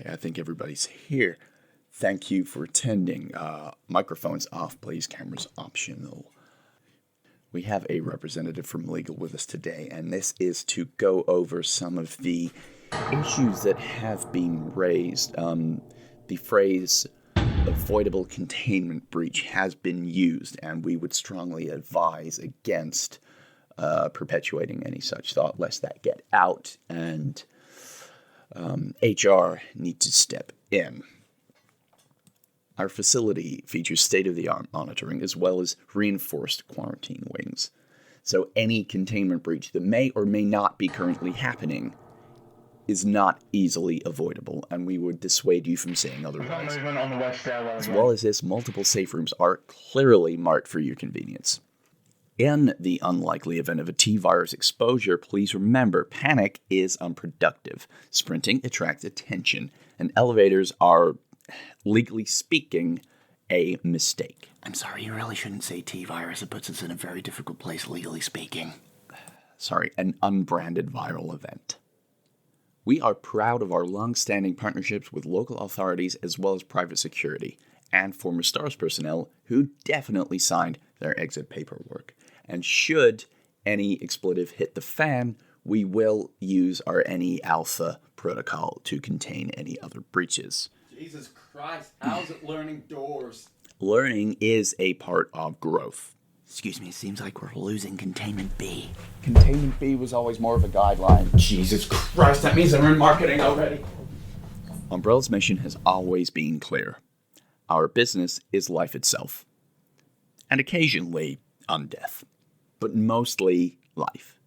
Okay, I think everybody's here. Thank you for attending. Microphones off, please. Cameras optional. We have a representative from legal with us today, and this is to go over some of the issues that have been raised. The phrase avoidable containment breach has been used, and we would strongly advise against perpetuating any such thought, lest that get out, and HR need to step in. Our facility features state-of-the-art monitoring as well as reinforced quarantine wings. So any containment breach that may or may not be currently happening is not easily avoidable, and we would dissuade you from saying otherwise. As well as this, multiple safe rooms are clearly marked for your convenience. In the unlikely event of a T-virus exposure, please remember panic is unproductive. Sprinting attracts attention, and elevators are, legally speaking, a mistake. I'm sorry, you really shouldn't say T-virus. It puts us in a very difficult place, legally speaking. Sorry, an unbranded viral event. We are proud of our long-standing partnerships with local authorities as well as private security and former STARS personnel who definitely signed their exit paperwork. And should any expletive hit the fan, we will use our NE Alpha protocol to contain any other breaches. Jesus Christ, how's it learning doors? Learning is a part of growth. Excuse me, it seems like we're losing Containment B. Containment B was always more of a guideline. Jesus Christ, that means I'm in marketing already. Umbrella's mission has always been clear. Our business is life itself. And occasionally, undeath. But mostly life.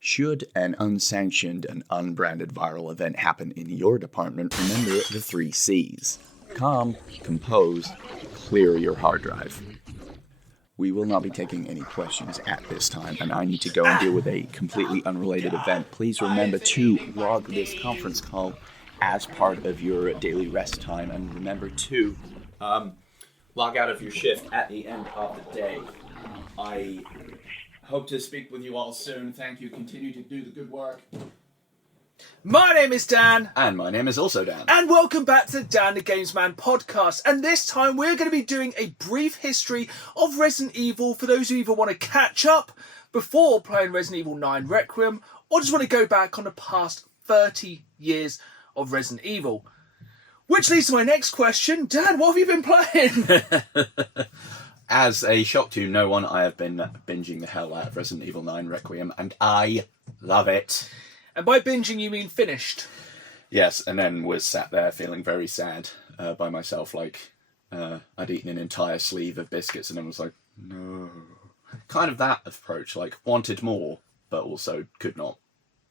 Should an unsanctioned and unbranded viral event happen in your department, remember the 3 C's. Calm, compose, clear your hard drive. We will not be taking any questions at this time, and I need to go and deal with a completely unrelated event. Please remember to log this conference call as part of your daily rest time, and remember to log out of your shift at the end of the day. I hope to speak with you all soon. Thank you. Continue to do the good work. My name is Dan. And my name is also Dan. And welcome back to the Dan the Games Man podcast. And this time we're going to be doing a brief history of Resident Evil for those who either want to catch up before playing Resident Evil 9 Requiem or just want to go back on the past 30 years of Resident Evil. Which leads to my next question. Dan, what have you been playing? As a shock to no one, I have been binging the hell out of Resident Evil 9 Requiem, and I love it. And by binging, you mean finished? Yes, and then was sat there feeling very sad by myself, like I'd eaten an entire sleeve of biscuits, and then was like, no. Kind of that approach, like wanted more, but also could not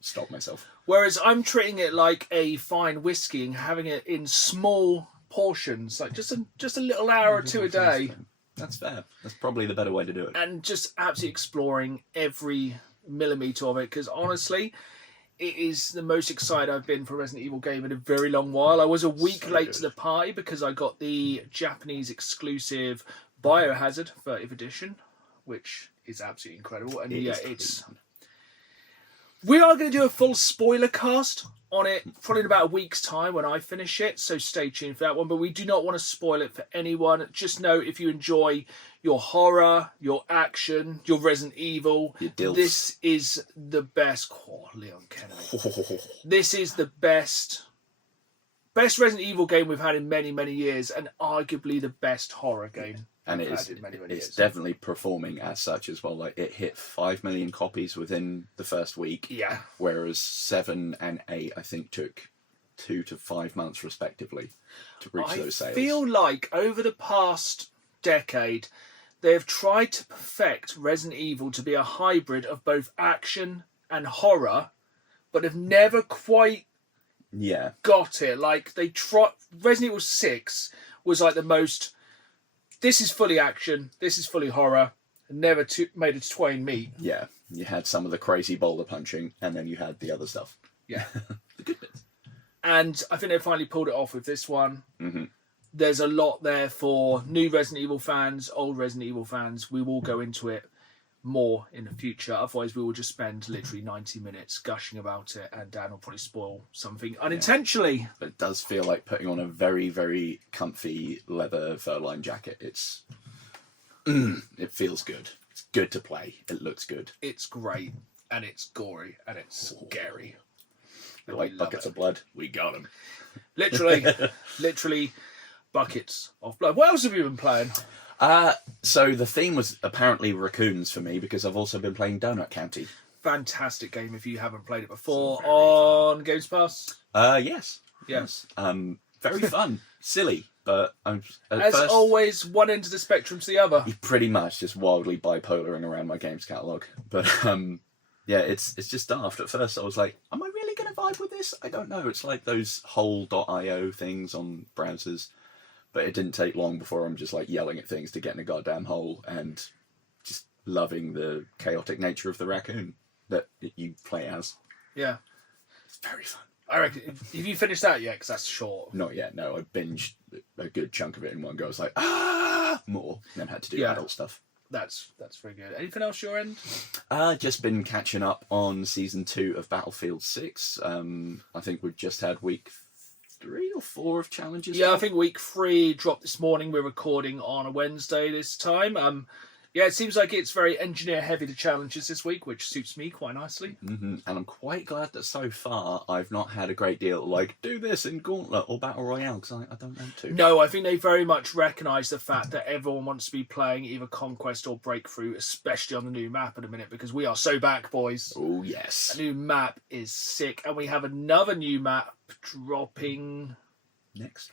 stop myself. Whereas I'm treating it like a fine whiskey and having it in small portions, like just a little hour or two a day. That's fair. That's probably the better way to do it. And just absolutely exploring every millimetre of it, because honestly, it is the most excited I've been for a Resident Evil game in a very long while. I was a week late to the party because I got the Japanese exclusive Biohazard 30th edition, which is absolutely incredible. And we are going to do a full spoiler cast on it probably in about a week's time when I finish it, so stay tuned for that one. But we do not want to spoil it for anyone. Just know if you enjoy your horror, your action, your Resident Evil, this is the best. Oh, Leon Kennedy. This is the best Resident Evil game we've had in many, many years, and arguably the best horror game. And it's definitely performing as such as well. Like, it hit 5 million copies within the first week. Yeah. Whereas 7 and 8, I think, took 2 to 5 months respectively to reach those sales. I feel like over the past decade, they have tried to perfect Resident Evil to be a hybrid of both action and horror, but have never quite got it. Like, they Resident Evil 6 was like the most... This is fully action, this is fully horror, and never made its twain meet. Yeah, you had some of the crazy boulder punching, and then you had the other stuff. Yeah. The good bits. And I think they finally pulled it off with this one. Mm-hmm. There's a lot there for new Resident Evil fans, old Resident Evil fans. We will go into it. more in the future. Otherwise, we will just spend literally 90 minutes gushing about it, and Dan will probably spoil something unintentionally. But it does feel like putting on a very, very comfy leather fur-lined jacket. It feels good. It's good to play. It looks good. It's great, and it's gory, and it's scary. And Like we love buckets it. of blood. We got them. Literally buckets of blood. What else have you been playing? So the theme was apparently raccoons for me because I've also been playing Donut County. Fantastic game if you haven't played it before very on Games Pass. Yes. Yes. Very fun. Silly, but I'm As always, one end of the spectrum to the other. pretty much just wildly bipolaring around my games catalogue. But yeah, it's just daft. At first I was like, am I really going to vibe with this? I don't know. It's like those hole.io things on browsers. But it didn't take long before I'm just like yelling at things to get in a goddamn hole and just loving the chaotic nature of the raccoon that you play as. Yeah. It's very fun. I reckon. Have you finished that yet? Because that's short. Not yet, no. I binged a good chunk of it in one go. I was like, more. Then had to do adult stuff. That's very good. Anything else your end? Just been catching up on season 2 of Battlefield 6. I think we've just had week 3 or 4 of challenges. Yeah, I think week 3 dropped this morning. We're recording on a Wednesday this time. Yeah, it seems like it's very engineer heavy, the challenges this week, which suits me quite nicely. Mm-hmm. And I'm quite glad that so far I've not had a great deal like, do this in Gauntlet or Battle Royale, because I don't want to. No, I think they very much recognise the fact that everyone wants to be playing either Conquest or Breakthrough, especially on the new map at the minute, because we are so back, boys. Oh, yes. The new map is sick, and we have another new map dropping next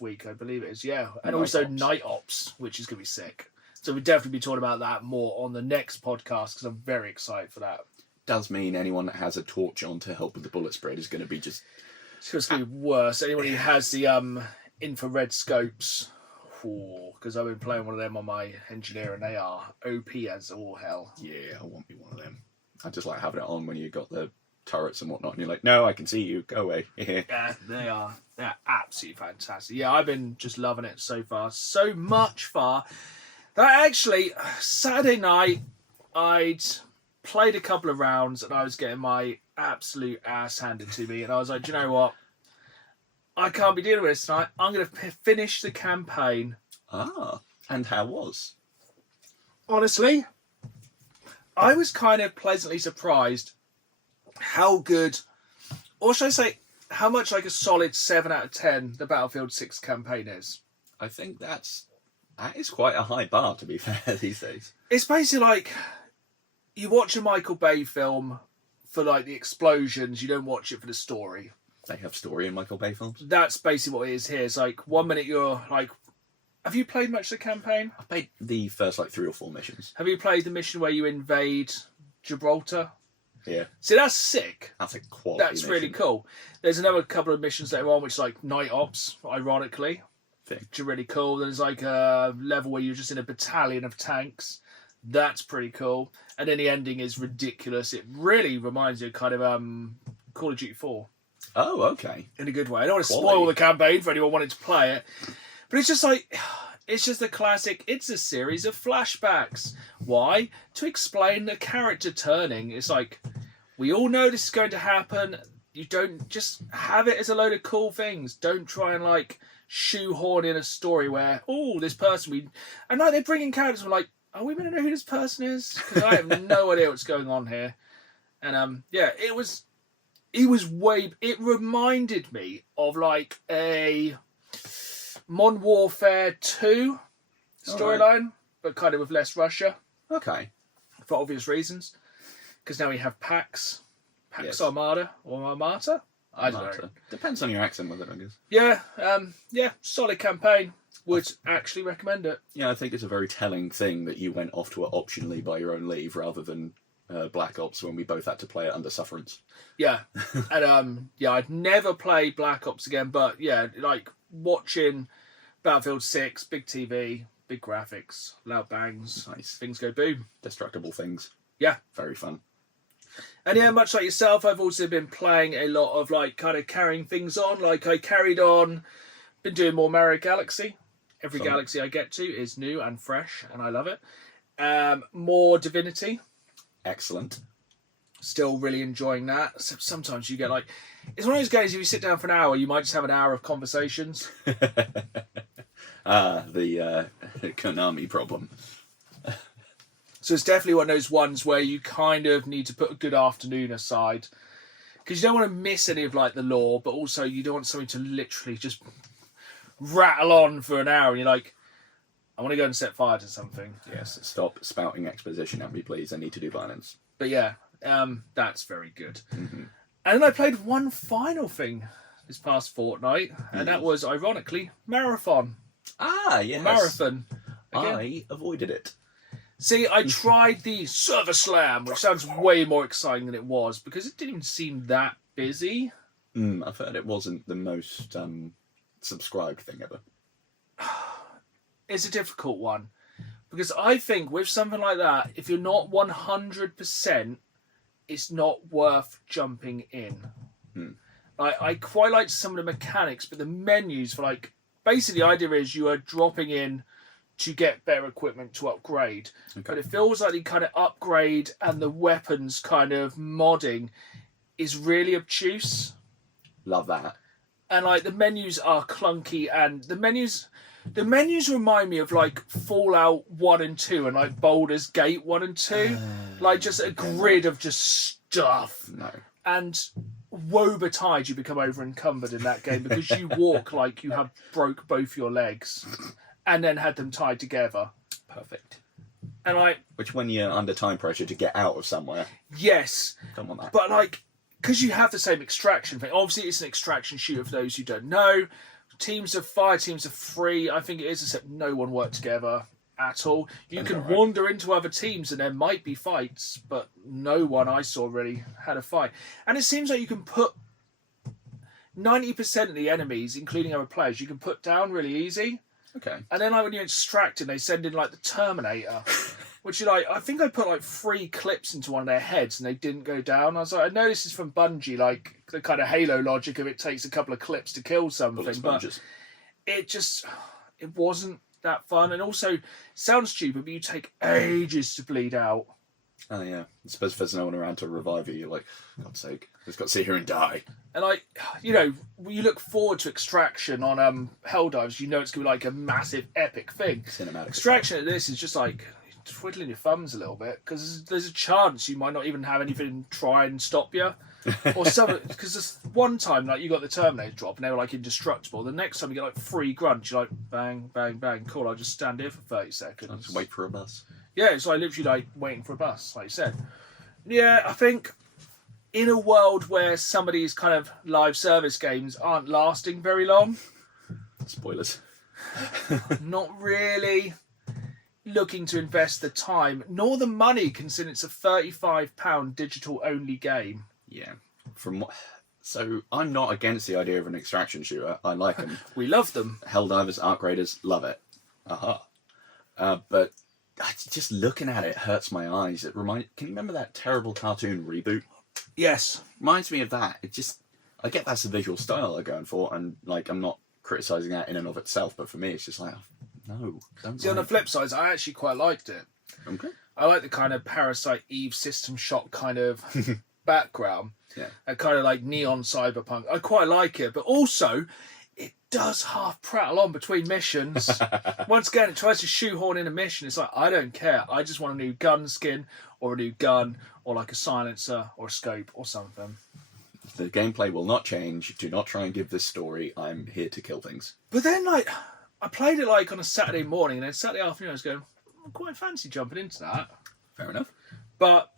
week, I believe it is, yeah. And also Night Ops, which is going to be sick. So we'll definitely be talking about that more on the next podcast because I'm very excited for that. Does mean anyone that has a torch on to help with the bullet spread is going to be just... It's going to be worse. Anyone who has the infrared scopes, because I've been playing one of them on my engineer and they are OP as all hell. Yeah, I won't be one of them. I just like having it on when you got the turrets and whatnot and you're like, no, I can see you, go away. Yeah, they're absolutely fantastic. Yeah, I've been just loving it so far. So much far that actually Saturday night I'd played a couple of rounds and I was getting my absolute ass handed to me and I was like, do you know what, I can't be dealing with this tonight. I'm going to finish the campaign. And how was? Honestly, I was kind of pleasantly surprised how good, or should I say, how much like a solid 7 out of 10 the Battlefield 6 campaign is. I think that is quite a high bar, to be fair, these days. It's basically like you watch a Michael Bay film for like the explosions, you don't watch it for the story. They have story in Michael Bay films. That's basically what it is here. It's like 1 minute you're like, have you played much of the campaign? I've played the first like 3 or 4 missions. Have you played the mission where you invade Gibraltar? Yeah. See, that's sick. That's a quality That's mission. really cool. There's another couple of missions later on, which is like Night Ops, ironically. Which are really cool. There's like a level where you're just in a battalion of tanks. That's pretty cool. And then the ending is ridiculous. It really reminds you of kind of Call of Duty 4. Oh, okay. In a good way. I don't want to spoil the campaign for anyone wanting to play it. But it's just like, it's just a classic. It's a series of flashbacks. Why? To explain the character turning. It's like, we all know this is going to happen. You don't just have it as a load of cool things. Don't try and like shoehorn in a story where, oh, this person, and like they bring in characters and we're like, are we going to know who this person is? Because I have no idea what's going on here. And yeah, it reminded me of like a Modern Warfare 2 storyline, but kind of with less Russia. Okay. For obvious reasons. Because now we have Pax Yes. Armada, or Armata? I don't know. Depends on your accent with it, I guess. Yeah, solid campaign. Would actually recommend it. Yeah, I think it's a very telling thing that you went off to it optionally by your own leave rather than Black Ops when we both had to play it under sufferance. Yeah. And yeah, I'd never play Black Ops again, but yeah, like watching Battlefield 6, big TV, big graphics, loud bangs, Nice. things go boom. Destructible things. Yeah. Very fun. And yeah, much like yourself, I've also been playing a lot of like kind of carrying things on. Like I carried on, been doing more Mario Galaxy. Every Galaxy I get to is new and fresh, and I love it. More Divinity. Excellent. Still really enjoying that. Sometimes you get like... It's one of those games, if you sit down for an hour, you might just have an hour of conversations. The Konami problem. So it's definitely one of those ones where you kind of need to put a good afternoon aside. Because you don't want to miss any of like the lore, but also you don't want something to literally just rattle on for an hour and you're like, I want to go and set fire to something. Yes, stop spouting exposition at me, please. I need to do violence. But yeah, that's very good. Mm-hmm. And then I played one final thing this past fortnight, and that was, ironically, Marathon. Ah, yes. Marathon. Again. I avoided it. See, I tried the Server Slam, which sounds way more exciting than it was, because it didn't even seem that busy. I've heard it wasn't the most subscribed thing ever. It's a difficult one. Because I think with something like that, if you're not 100%, it's not worth jumping in. I quite like some of the mechanics, but the menus for like... Basically, the idea is you are dropping in to get better equipment to upgrade. Okay. But it feels like the kind of upgrade and the weapons kind of modding is really obtuse. Love that. And like the menus are clunky, and the menus remind me of like Fallout 1 and 2 and like Baldur's Gate 1 and 2. Like just a grid of just stuff. No. And woe betide you become over encumbered in that game because you walk like you have broke both your legs and then had them tied together. Perfect. And like... Which when you're under time pressure to get out of somewhere. Yes. Come on, that. But like, because you have the same extraction thing. Obviously, it's an extraction shooter for those who don't know. Teams of 5, teams of 3. I think it is, except no one worked together at all. You can wander into other teams and there might be fights, but no one I saw really had a fight. And it seems like you can put 90% of the enemies, including other players, you can put down really easy. Okay. And then like when you're extracting, they send in like the Terminator, which you like. I think I put like 3 clips into one of their heads and they didn't go down. I was like, I know this is from Bungie, like the kind of Halo logic of it takes a couple of clips to kill something, but it wasn't that fun. And also, it sounds stupid, but you take ages to bleed out. Oh yeah, I suppose if there's no one around to revive you, you're like, for God's sake, I've got to sit here and die. And like, you know, when you look forward to Extraction on Helldivers, you know it's going to be like a massive epic thing. Cinematic. Extraction at this is just like twiddling your thumbs a little bit because there's a chance you might not even have anything try and stop you. Or some, because this one time like you got the Terminator drop and they were like indestructible. The next time you get like 3 grunts, you're like bang, bang, bang, cool, I'll just stand here for 30 seconds. I'll just wait for a bus. Yeah, it's like literally like waiting for a bus, like you said. Yeah, I think in a world where some of these kind of live service games aren't lasting very long. Spoilers. Not really looking to invest the time nor the money, considering it's a £35 digital only game. Yeah. So I'm not against the idea of an extraction shooter. I like them. We love them. Helldivers, Arc Raiders, love it. But just looking at it hurts my eyes. Can you remember that terrible cartoon Reboot? Yes. Reminds me of that. I get that's the visual style they're going for, and like I'm not criticising that in and of itself, but for me it's just like, no, don't. See, on the flip side, I actually quite liked it. Okay. I like the kind of Parasite Eve System Shock kind of background. Yeah. A kind of like neon cyberpunk. I quite like it, but also it does half prattle on between missions. Once again, it tries to shoehorn in a mission. It's like, I don't care. I just want a new gun skin or a new gun or like a silencer or a scope or something. The gameplay will not change. Do not try and give this story. I'm here to kill things. But then, like, I played it like on a Saturday morning, and then Saturday afternoon I was going, I quite fancy jumping into that. Fair enough. But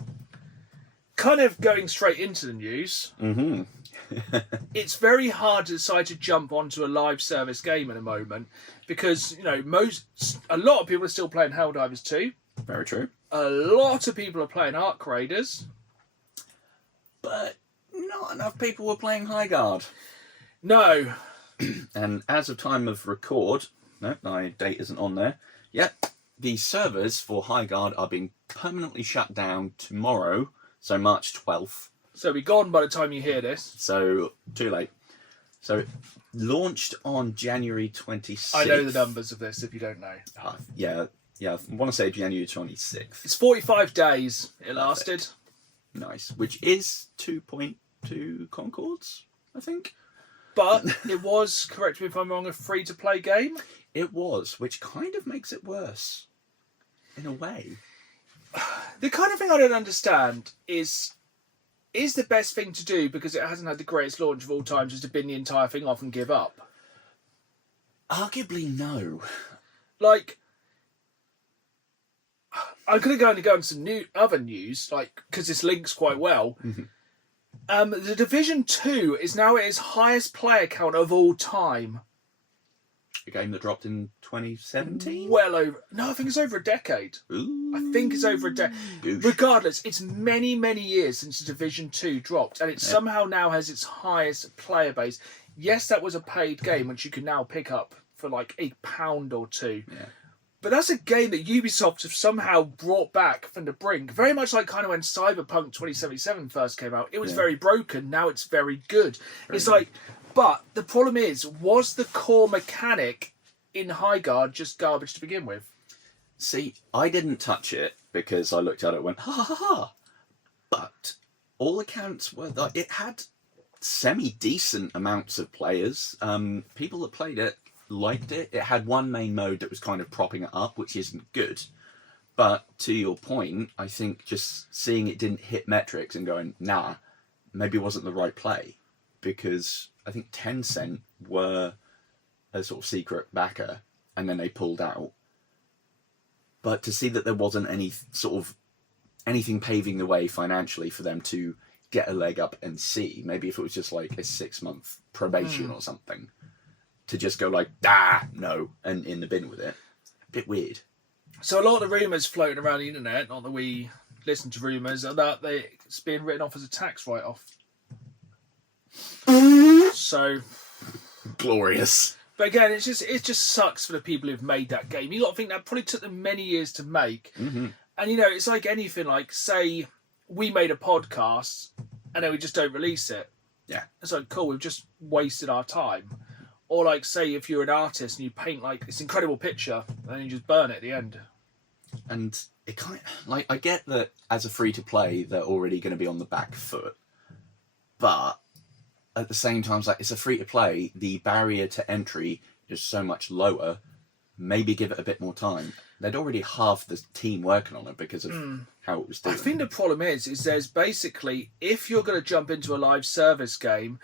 kind of going straight into the news, it's very hard to decide to jump onto a live service game at the moment because, you know, a lot of people are still playing Helldivers 2. Very true. A lot of people are playing Arc Raiders. But not enough people were playing Highguard. No. And as of time of record, no, my date isn't on there yet, the servers for Highguard are being permanently shut down tomorrow, so March 12th. So we're gone by the time you hear this. So, too late. So, it launched on January 26th. I know the numbers of this, if you don't know. Yeah, Yeah, I want to say January 26th. It's 45 days it lasted. Nice. Which is 2.2 Concords, I think. But it was, correct me if I'm wrong, a free-to-play game. It was, which kind of makes it worse, in a way. The kind of thing I don't understand is the best thing to do, because it hasn't had the greatest launch of all time, just to bin the entire thing off and give up? Arguably, no. Like, I'm going to go on some other news, like, because this links quite well. The Division 2 is now at its highest player count of all time. A game that dropped in 2017? Well over... No, I think it's over a decade. Ooh. I think it's over a decade. Regardless, it's many, many years since the Division 2 dropped, and it somehow now has its highest player base. Yes, that was a paid game, which you can now pick up for like £1 or $2. Yeah. But that's a game that Ubisoft have somehow brought back from the brink. Very much like kind of when Cyberpunk 2077 first came out. It was very broken. Now it's very good. It's like... But the problem is, was the core mechanic in Highguard just garbage to begin with? See, I didn't touch it because I looked at it and went, ha ha ha. But all accounts were that it had semi-decent amounts of players. People that played it liked it. It had one main mode that was kind of propping it up, which isn't good. But to your point, I think just seeing it didn't hit metrics and going, nah, maybe it wasn't the right play. Because I think Tencent were a sort of secret backer and then they pulled out. But to see that there wasn't any sort of anything paving the way financially for them to get a leg up and see, maybe if it was just like a 6-month probation or something, to just go like, no, and in the bin with it. A bit weird. So a lot of the rumours floating around the internet, not that we listen to rumours, are that it's being written off as a tax write-off. So glorious. But again, it just sucks for the people who've made that game. You got to think that probably took them many years to make. And it's like anything. Like, say we made a podcast and then we just don't release it. Yeah, it's like, cool, we've just wasted our time. Or like, say if you're an artist and you paint like this incredible picture and then you just burn it at the end. And it kind of, like, I get that as a free to play they're already going to be on the back foot, but at the same time, it's like, it's a free to play. The barrier to entry is so much lower. Maybe give it a bit more time. They'd already half the team working on it because of how it was doing. I think the problem is there's basically, if you're going to jump into a live service game,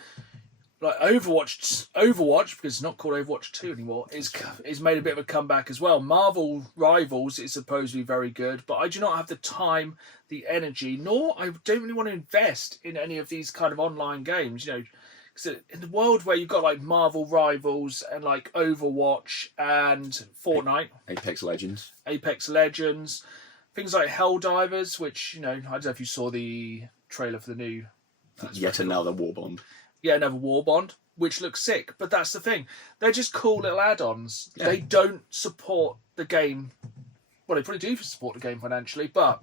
like Overwatch, because it's not called Overwatch 2 anymore, is made a bit of a comeback as well. Marvel Rivals is supposedly very good, but I do not have the time, the energy, nor I don't really want to invest in any of these kind of online games, because in the world where you've got like Marvel Rivals and like Overwatch and Fortnite, Apex Legends, things like Helldivers, which, I don't know if you saw the trailer for the new... Yet another war bond. Yeah, another war bond, which looks sick. But that's the thing. They're just cool little add-ons. Yeah. They don't support the game. Well, they probably do support the game financially, but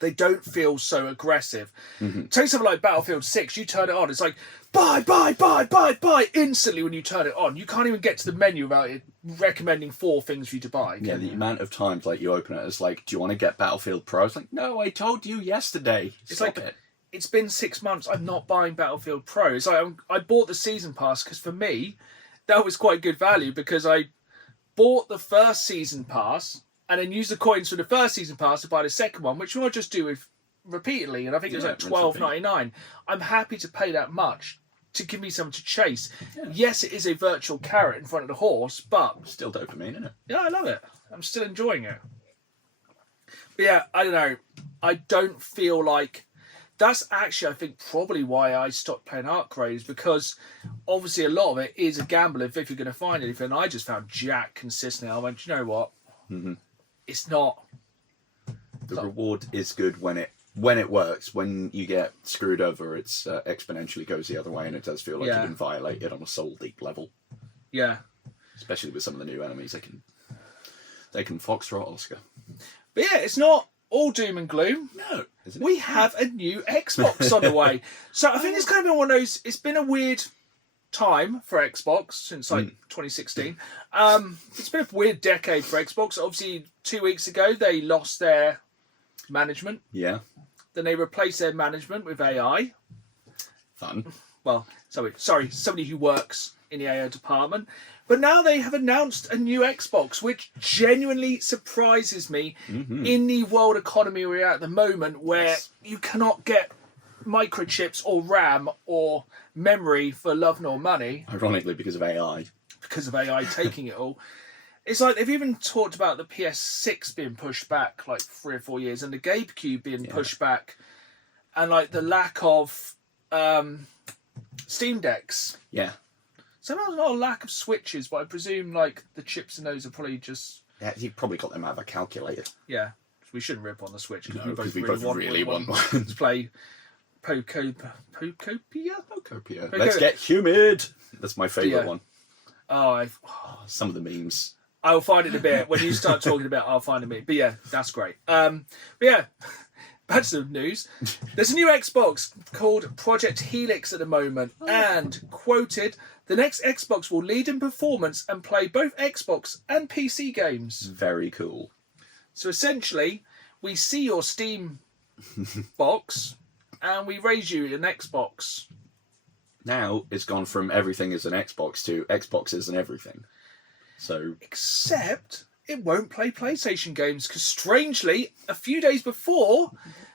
they don't feel so aggressive. Take something like Battlefield 6. You turn it on, it's like, buy, instantly when you turn it on. You can't even get to the menu without it recommending 4 things for you to buy. Yeah, the amount of times like you open it, it's like, do you want to get Battlefield Pro? It's like, no, I told you yesterday. It's like... It's been 6 months. I'm not buying Battlefield Pro. It's like I bought the season pass because for me, that was quite good value because I bought the first season pass and then used the coins for the first season pass to buy the second one, which I'll just do with repeatedly. And I think it was like $12.99. I'm happy to pay that much to give me something to chase. Yeah. Yes, it is a virtual carrot in front of the horse, but still dopamine, isn't it? Yeah, I love it. I'm still enjoying it. But yeah, I don't know. I don't feel like... That's actually, I think, probably why I stopped playing Ark Raiders, because obviously a lot of it is a gamble if you're going to find anything. And I just found Jack consistently. I went, you know what? It's not. The reward is good when it works. When you get screwed over, it's exponentially goes the other way, and it does feel like you've been violated on a soul deep level. Yeah. Especially with some of the new enemies, they can foxtrot Oscar. But yeah, it's not all doom and gloom. No. We have a new Xbox on the way. So I think it's kind of been one of those... It's been a weird time for Xbox since like 2016. It's been a weird decade for Xbox. Obviously, 2 weeks ago they lost their management. Yeah. Then they replaced their management with AI. Fun. Well, sorry, somebody who works in the AI department. But now they have announced a new Xbox, which genuinely surprises me in the world economy we're at the moment, where you cannot get microchips or RAM or memory for love nor money. Ironically, because of AI. Because of AI taking it all. It's like they've even talked about the PS6 being pushed back like 3 or 4 years and the GameCube being pushed back and like the lack of Steam Decks. Yeah. So there's not a lack of Switches, but I presume like the chips in those are probably just... Yeah, you probably got them out of a calculator. Yeah. We shouldn't rip on the Switch Because we both really want one. to play Pocopia? Let's get humid. That's my favourite one. Oh, some of the memes. I'll find it in a bit. When you start talking about, I'll find it. But yeah, that's great. But yeah, back to the news. There's a new Xbox called Project Helix at the moment, and quoted, "The next Xbox will lead in performance and play both Xbox and PC games." Very cool. So essentially, we see your Steam box, and we raise you an Xbox. Now it's gone from everything is an Xbox to Xbox is an everything. So, except it won't play PlayStation games because, strangely, a few days before,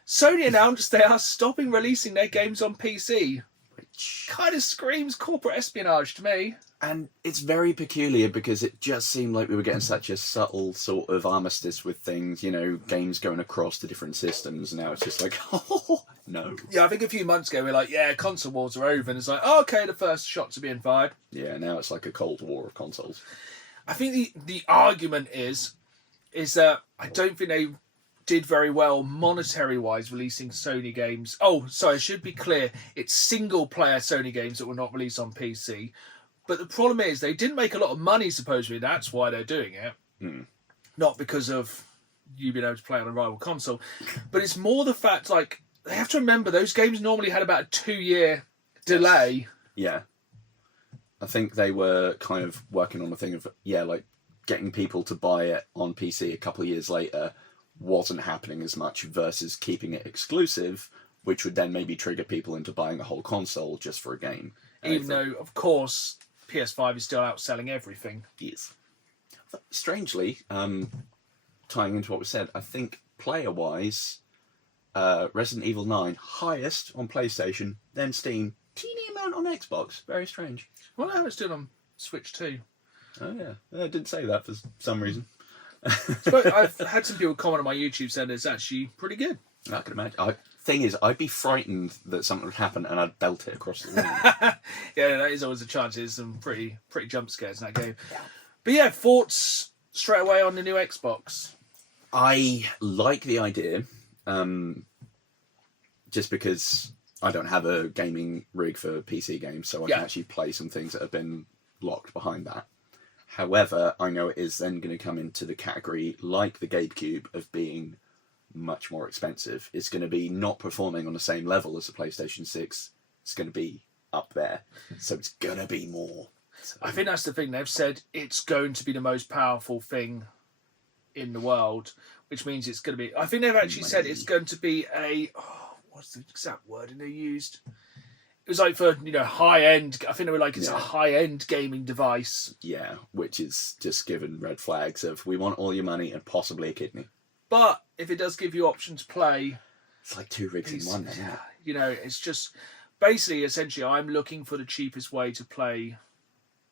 Sony announced they are stopping releasing their games on PC. Which kind of screams corporate espionage to me. And it's very peculiar because it just seemed like we were getting such a subtle sort of armistice with things, you know, games going across to different systems. And now it's just like, oh, no. Yeah, I think a few months ago we were like, yeah, console wars are over. And it's like, oh, okay, the first shots are being fired. Yeah, now it's like a Cold War of consoles. I think the argument is that I don't think they did very well monetary-wise releasing Sony games. Oh, sorry, I should be clear. It's single-player Sony games that were not released on PC. But the problem is they didn't make a lot of money, supposedly. That's why they're doing it. Not because of you being able to play on a rival console. But it's more the fact, like, they have to remember those games normally had about a 2-year delay. Yeah. I think they were kind of working on the thing of, like getting people to buy it on PC a couple of years later wasn't happening as much versus keeping it exclusive, which would then maybe trigger people into buying a whole console just for a game. Even though, of course, PS5 is still outselling everything. Yes. Strangely, tying into what we said, I think player-wise, Resident Evil 9, highest on PlayStation, then Steam, teeny amount on Xbox. Very strange. Well, how it's doing on Switch too. Oh yeah, I didn't say that for some reason. But I've had some people comment on my YouTube saying it's actually pretty good. I can imagine. Thing is, I'd be frightened that something would happen and I'd belt it across the room. Yeah, that is always a chance. There's some pretty jump scares in that game. But yeah, thoughts straight away on the new Xbox. I like the idea, just because I don't have a gaming rig for PC games, so I can actually play some things that have been locked behind that. However, I know it is then going to come into the category, like the GameCube, of being much more expensive. It's going to be not performing on the same level as the PlayStation 6. It's going to be up there. So it's going to be more. So, I think that's the thing. They've said it's going to be the most powerful thing in the world, which means it's going to be... I think they've actually said it's going to be a... what's the exact wording they used? It was like for, high-end... I think they were like, it's a high-end gaming device. Yeah, which is just given red flags of, we want all your money and possibly a kidney. But if it does give you option to play... It's like 2 rigs in one, isn't it? It's just... Basically, essentially, I'm looking for the cheapest way to play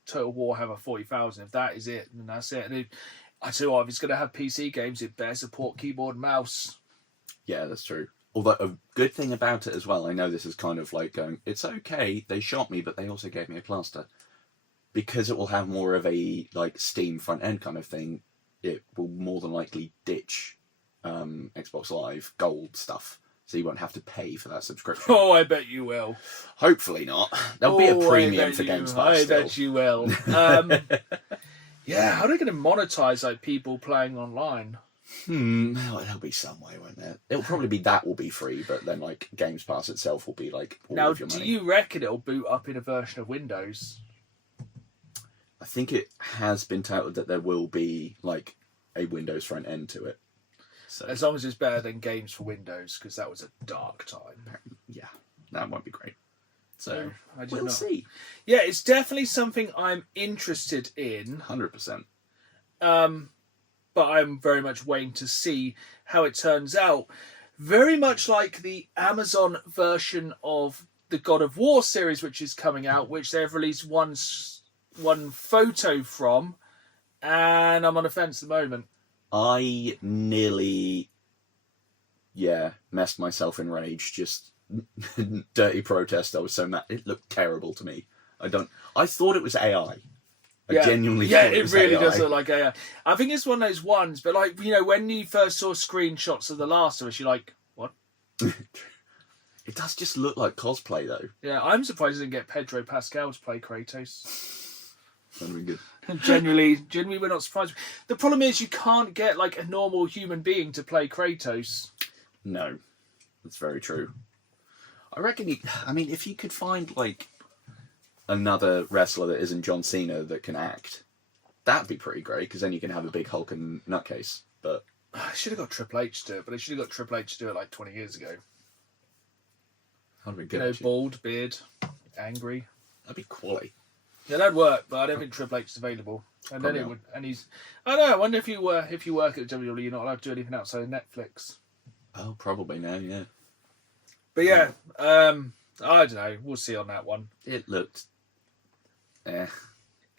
Total Warhammer 40,000. If that is it, then that's it. And I tell you what, if it's going to have PC games, it better support keyboard and mouse. Yeah, that's true. Although a good thing about it as well, I know this is kind of like going, it's okay, they shot me, but they also gave me a plaster. Because it will have more of a like Steam front end kind of thing, it will more than likely ditch Xbox Live Gold stuff. So you won't have to pay for that subscription. Oh, I bet you will. Hopefully not. There'll be a premium for Games Pass. I bet you will. Yeah, how are they going to monetize like people playing online? Well, there'll be some way, won't there? It'll probably be that will be free, but then like Games Pass itself will be like all Now, of your money. do you reckon it'll boot up in a version of Windows? I think it has been touted that there will be like a Windows front end to it. So As long as it's better than games for Windows, because that was a dark time. yeah, that won't be great. So I don't we'll know. see. Yeah, it's definitely something I'm interested in. 100%. But I'm very much waiting to see how it turns out. Very much like the Amazon version of the God of War series, which is coming out, which they've released one photo from, and I'm on the fence at the moment. I nearly, messed myself in rage. Just dirty protest. I was so mad. It looked terrible to me. I thought it was AI. I genuinely thought it was really AI. does look like AI. I think it's one of those ones, but like, you know, when you first saw screenshots of The Last of Us, you're like, what? It does just look like cosplay, though. Yeah, I'm surprised I didn't get Pedro Pascal to play Kratos. That'd be good. Genuinely, we're not surprised. The problem is you can't get like a normal human being to play Kratos. No, that's very true. I reckon if you could find like another wrestler that isn't John Cena that can act, that'd be pretty great, because then you can have a big Hulk and nutcase. But I should have got Triple H to do it, but I should have got Triple H to do it like 20 years ago. that'd be You good. know, actually. bald, beard, angry. That'd be quality. Yeah, that'd work, but I don't think Triple H is available. And then Probably it not. would, and he's. I don't know. I wonder if you work at WWE, you're not allowed to do anything outside of Netflix. Oh, probably now. Yeah, But yeah, I don't know. We'll see on that one. it looked.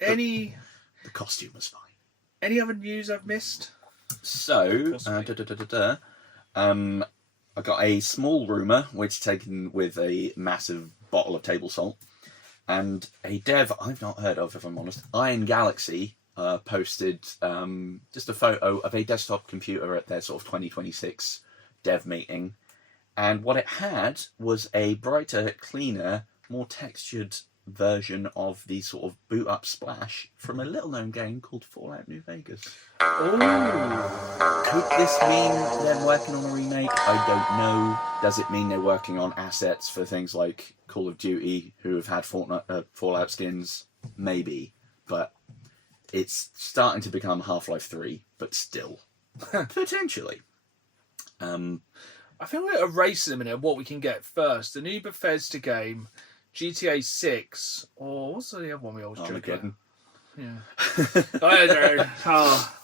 Any The costume was fine. other news I've missed? So, Possibly. I got a small rumour, which taken with a massive bottle of table salt, and a dev I've not heard of, if I'm honest. Iron Galaxy posted just a photo of a desktop computer at their sort of 2026 dev meeting, and what it had was a brighter, cleaner, more textured version of the sort of boot up splash from a little known game called Fallout New Vegas. Oh, Could this mean they're working on a remake? I don't know. Does it mean they're working on assets for things like Call of Duty, who have had Fallout skins? Maybe. But it's starting to become Half-Life 3, but still. Potentially. I think we're at a race in a minute of what we can get first. The new Bethesda game, GTA 6, or what's the other one we always joke about? Armageddon. Yeah. I don't know. Oh.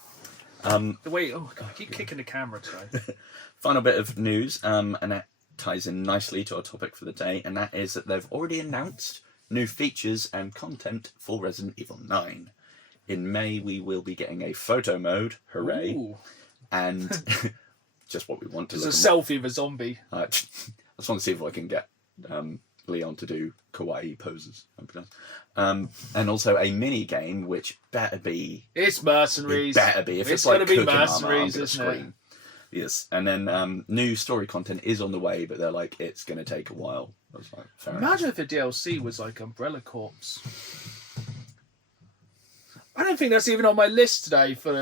Um, Wait, oh God, I keep kicking the camera today. Final bit of news, and that ties in nicely to our topic for the day, and that is that they've already announced new features and content for Resident Evil 9. In May, we will be getting a photo mode, hooray, Ooh. and just what we want to There's look a selfie of a zombie. I just want to see if I can get Leon to do kawaii poses. And also a mini game, which better be. It's Mercenaries. It better be. If it's gonna like be Cooking Mama, I'm Mercenaries, going to isn't it? scream. Yes, and then new story content is on the way, but they're like, it's going to take a while. I was like, fair enough. Imagine if the DLC was like Umbrella Corps. I don't think that's even on my list today for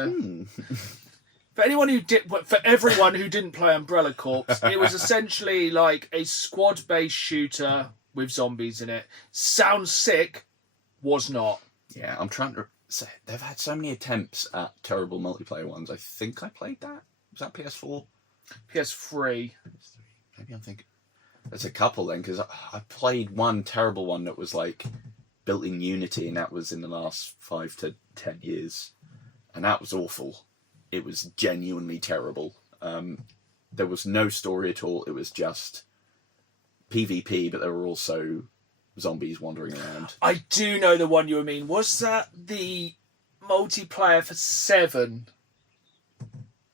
anyone who did, for everyone who didn't play Umbrella Corps. It was essentially like a squad-based shooter with zombies in it. Sounds sick, was not. Yeah, I'm trying to say, they've had so many attempts at terrible multiplayer ones. I think I played that. Was that PS4? PS3. Maybe I'm thinking. There's a couple then, because I played one terrible one that was like built in Unity, and that was in the last 5 to 10 years. And that was awful. It was genuinely terrible. There was no story at all. It was just PvP, but there were also zombies wandering around. I do know the one you mean. Was that the multiplayer for 7?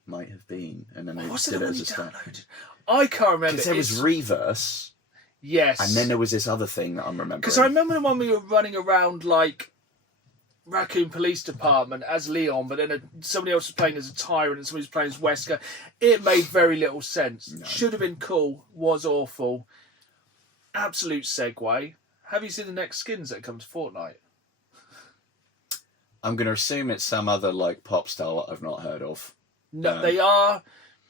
Might have been. And then they Was did it it the one as you a stand. downloaded? I can't remember. Because there was Reverse, Yes. and then there was this other thing that I'm remembering. Because I remember the one we were running around like Raccoon Police Department as Leon, but then somebody else was playing as a tyrant and somebody was playing as Wesker. It made very little sense. No. Should have been cool. Was awful. Absolute segue. Have you seen the next skins that come to Fortnite? I'm going to assume it's some other like pop star that I've not heard of. No, they are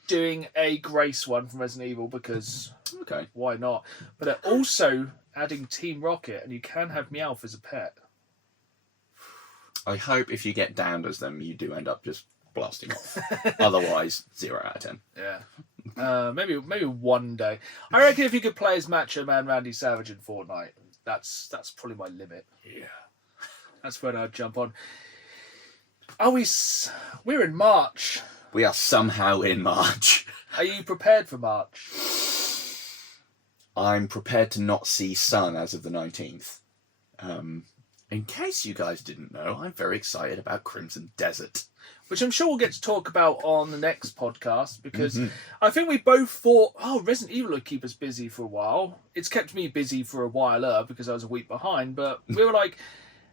doing a Grace one from Resident Evil because why not? But they're also adding Team Rocket, and you can have Meowth as a pet. I hope if you get downed as them, you do end up just blasting off. Otherwise, 0 out of 10. Yeah. Maybe one day. I reckon if you could play as Macho Man Randy Savage in Fortnite, that's probably my limit. Yeah. That's when I'd jump on. We're in March. We are somehow in March. Are you prepared for March? I'm prepared to not see sun as of the 19th. In case you guys didn't know, I'm very excited about Crimson Desert. Which I'm sure we'll get to talk about on the next podcast, because I think we both thought, Resident Evil would keep us busy for a while. It's kept me busy for a while because I was a week behind, but we were like,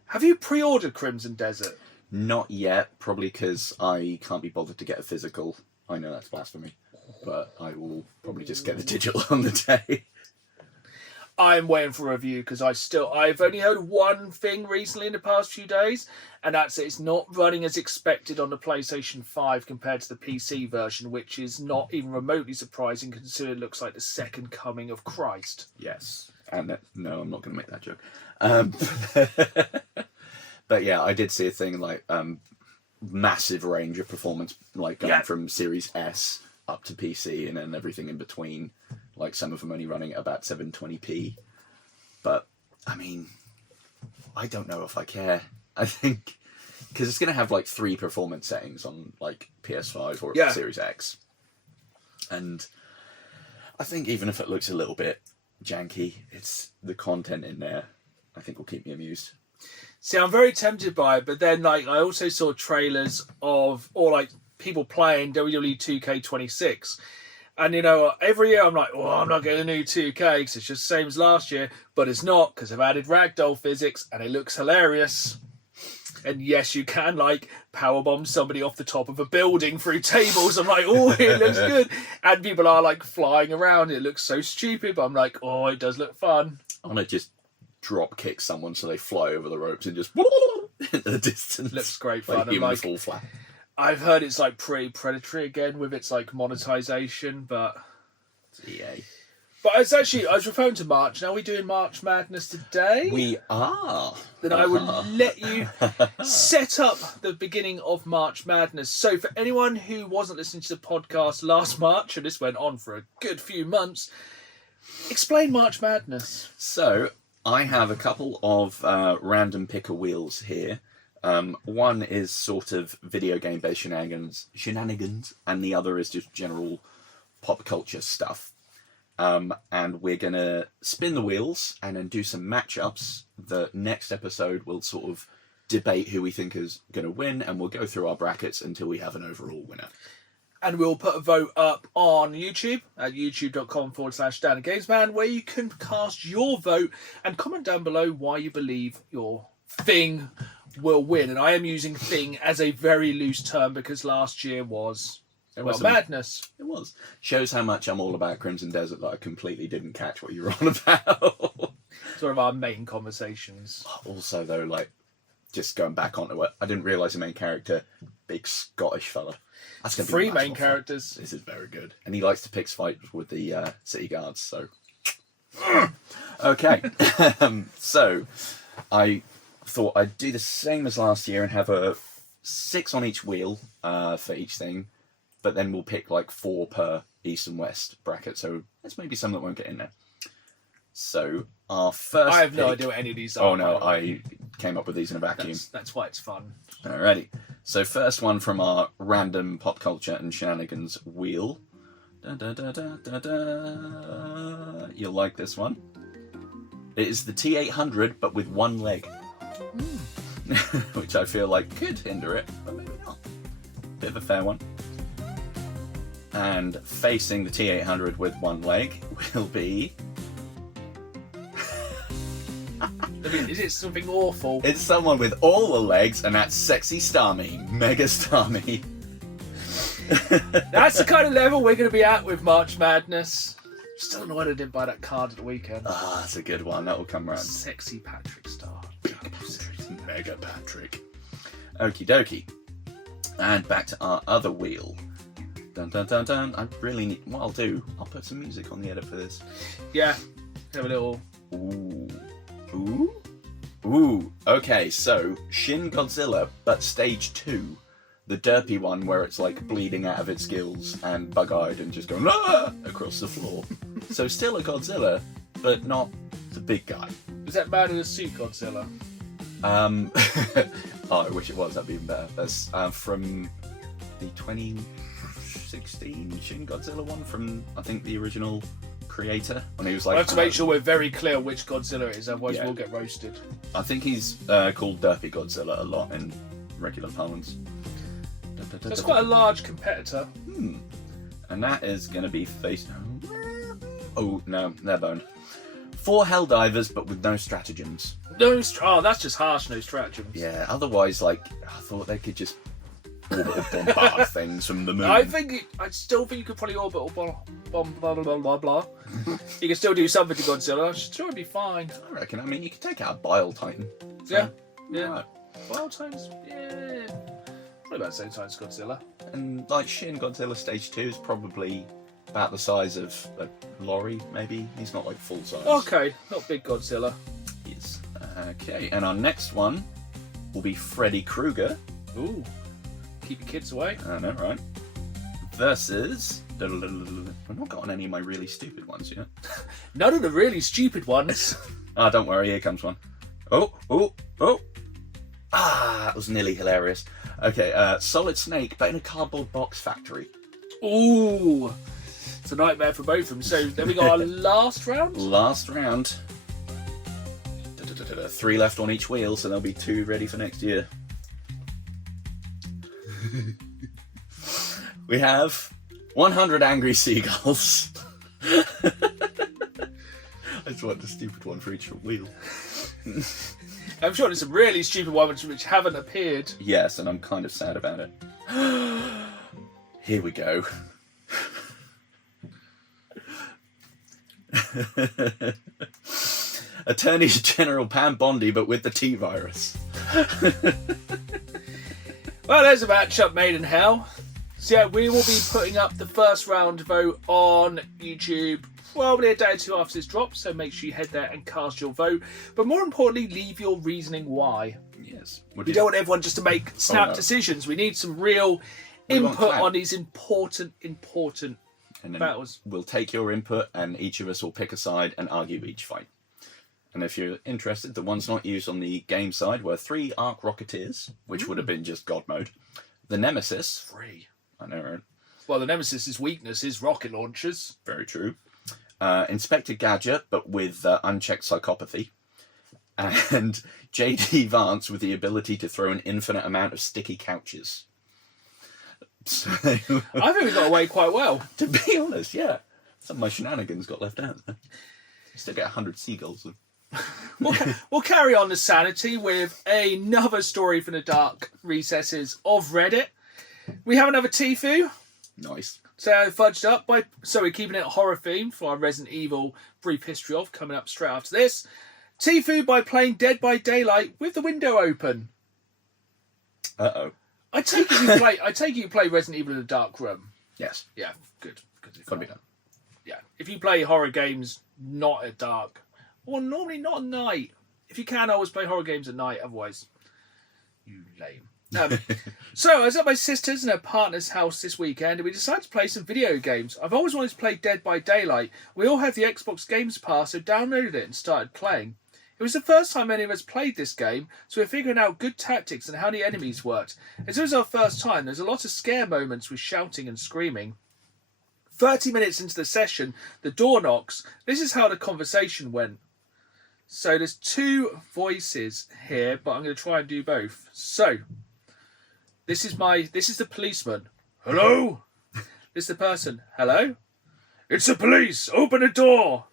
have you pre-ordered Crimson Desert? Not yet, probably because I can't be bothered to get a physical. I know that's blasphemy, but I will probably just get the digital on the day. I'm waiting for a review because I've only heard one thing recently in the past few days, and that's it's not running as expected on the PlayStation 5 compared to the PC version, which is not even remotely surprising considering it looks like the second coming of Christ. Yes. And no, I'm not going to make that joke. But yeah, I did see a thing like massive range of performance, like going from Series S up to PC and then everything in between. Like some of them only running at about 720p. But, I mean, I don't know if I care. I think, because it's going to have like 3 performance settings on like PS5 or Series X. And I think even if it looks a little bit janky, it's the content in there I think will keep me amused. See, I'm very tempted by it, but then like I also saw trailers of, or like people playing WWE 2K26. And, you know, every year I'm like, I'm not getting a new 2K because it's just the same as last year. But it's not, because they've added ragdoll physics and it looks hilarious. And yes, you can, like, powerbomb somebody off the top of a building through tables. I'm like, it looks good. And people are, like, flying around. It looks so stupid, but I'm like, it does look fun. I want to just drop kick someone so they fly over the ropes and just into the distance. Looks great fun. Like human fall flat. I've heard it's like pretty predatory again with its like monetization, but it's EA. But it's actually, I was referring to March. Now, are we doing March Madness today? We are. Then I will let you set up the beginning of March Madness. So for anyone who wasn't listening to the podcast last March, and this went on for a good few months, explain March Madness. So I have a couple of random picker wheels here. One is sort of video game based shenanigans, and the other is just general pop culture stuff. And we're going to spin the wheels and then do some matchups. The next episode we'll sort of debate who we think is going to win, and we'll go through our brackets until we have an overall winner. And we'll put a vote up on YouTube at youtube.com/DanAGamesman, where you can cast your vote and comment down below why you believe your thing will win. And I am using thing as a very loose term because last year was madness. It was. Shows how much I'm all about Crimson Desert that I completely didn't catch what you were on about. It's one of our main conversations. Also, though, like, just going back onto it, I didn't realise the main character, big Scottish fella. That's going to be 3 main characters. This is very good. And he likes to pick fights with the city guards, so... Okay. So, I thought I'd do the same as last year and have a 6 on each wheel for each thing, but then we'll pick like 4 per east and west bracket, so there's maybe some that won't get in there. So our first I have no idea what any of these are. Oh no, I came up with these in a vacuum. That's why it's fun. Alrighty. So first one from our random pop culture and shenanigans wheel. Da, da, da, da, da, da. You'll like this one. It is the T800, but with 1 leg. Which I feel like could hinder it, but maybe not. Bit of a fair one. And facing the T800 with 1 leg will be... Is it something awful? It's someone with all the legs, and that's Sexy Starmie, Mega Starmie. That's the kind of level we're going to be at with March Madness. Still annoyed I didn't buy that card at the weekend. That's a good one. That will come round. Sexy Patrick Star. Big Patrick. Mega Patrick. Okie dokie. And back to our other wheel. Dun dun dun dun. I really need. What I'll do, I'll put some music on the edit for this. Yeah. Have a little. Ooh. Ooh. Ooh. Okay, so Shin Godzilla, but stage 2. The derpy one where it's like bleeding out of its gills and bug-eyed and just going across the floor. So still a Godzilla, but not the big guy. Is that Man in a Suit Godzilla? Oh, I wish it was. That'd be even better. That's from the 2016 Shin Godzilla one from, I think, the original creator. When he was like, I have to make sure we're very clear which Godzilla it is, otherwise Yeah. we'll get roasted. I think he's called Derpy Godzilla a lot in regular parlance. That's quite a large competitor. And that is going to be face. Oh no, they're boned. 4 Helldivers, but with no stratagems. Oh, that's just harsh. No stratagems. Yeah. Otherwise, like I thought they could just orbital bombard things from the moon. I still think you could probably orbital bomb blah blah blah blah blah. You can still do something to Godzilla. I'm sure it'd be fine. I reckon. I mean, you could take out a Bile Titan. Yeah. Right. Well, times. Yeah. Probably about the same size as Godzilla. And like Shin Godzilla Stage 2 is probably about the size of a lorry, maybe. He's not like full size. Okay, not big Godzilla. Yes. Okay, and our next one will be Freddy Krueger. Ooh. Keep your kids away. I know, right? Versus. I've not gotten any of my really stupid ones yet. None of the really stupid ones. Ah, don't worry, here comes one. Oh. Ah, that was nearly hilarious. Okay, Solid Snake, but in a cardboard box factory. Ooh. It's a nightmare for both of them. So then we got our last round. Last round. 3 left on each wheel, so there'll be 2 ready for next year. We have 100 Angry Seagulls. I just want the stupid one for each wheel. I'm sure there's some really stupid ones which haven't appeared. Yes, and I'm kind of sad about it. Here we go. Attorney General Pam Bondi, but with the T-virus. Well, there's a matchup made in hell. So yeah, we will be putting up the first round vote on YouTube probably a day or 2 after this drops, so make sure you head there and cast your vote. But more importantly, leave your reasoning why. Yes. We don't want everyone just to make snap decisions. We need some real input on these important and then battles. We'll take your input and each of us will pick a side and argue each fight. And if you're interested, the ones not used on the game side were 3 Arc Rocketeers, which would have been just God mode. The Nemesis. 3. I know, right? Well, the Nemesis' weakness is rocket launchers. Very true. Inspector Gadget, but with unchecked psychopathy. And J.D. Vance with the ability to throw an infinite amount of sticky couches. So, I think we got away quite well. To be honest, yeah. Some of my shenanigans got left out there. You still get 100 seagulls. We'll carry on the sanity with another story from the dark recesses of Reddit. We have another Tfue. Nice. So fudged up so we're keeping it a horror theme for our Resident Evil brief history of coming up straight after this. Tfue by playing Dead by Daylight with the window open. Uh-oh. I take it you play Resident Evil in a dark room. Yes. Yeah, good. Gotta be done. Yeah. If you play horror games not at dark, or normally not at night. If you can, always play horror games at night, otherwise you lame. So I was at my sister's and her partner's house this weekend and we decided to play some video games. I've always wanted to play Dead by Daylight. We all had the Xbox Games Pass, so downloaded it and started playing. It was the first time any of us played this game, so we're figuring out good tactics and how the enemies worked. As it was our first time, there's a lot of scare moments with shouting and screaming. 30 minutes into the session, the door knocks. This is how the conversation went. So there's 2 voices here, but I'm going to try and do both. So, this is the policeman. Hello? This is the person. Hello? It's the police. Open the door.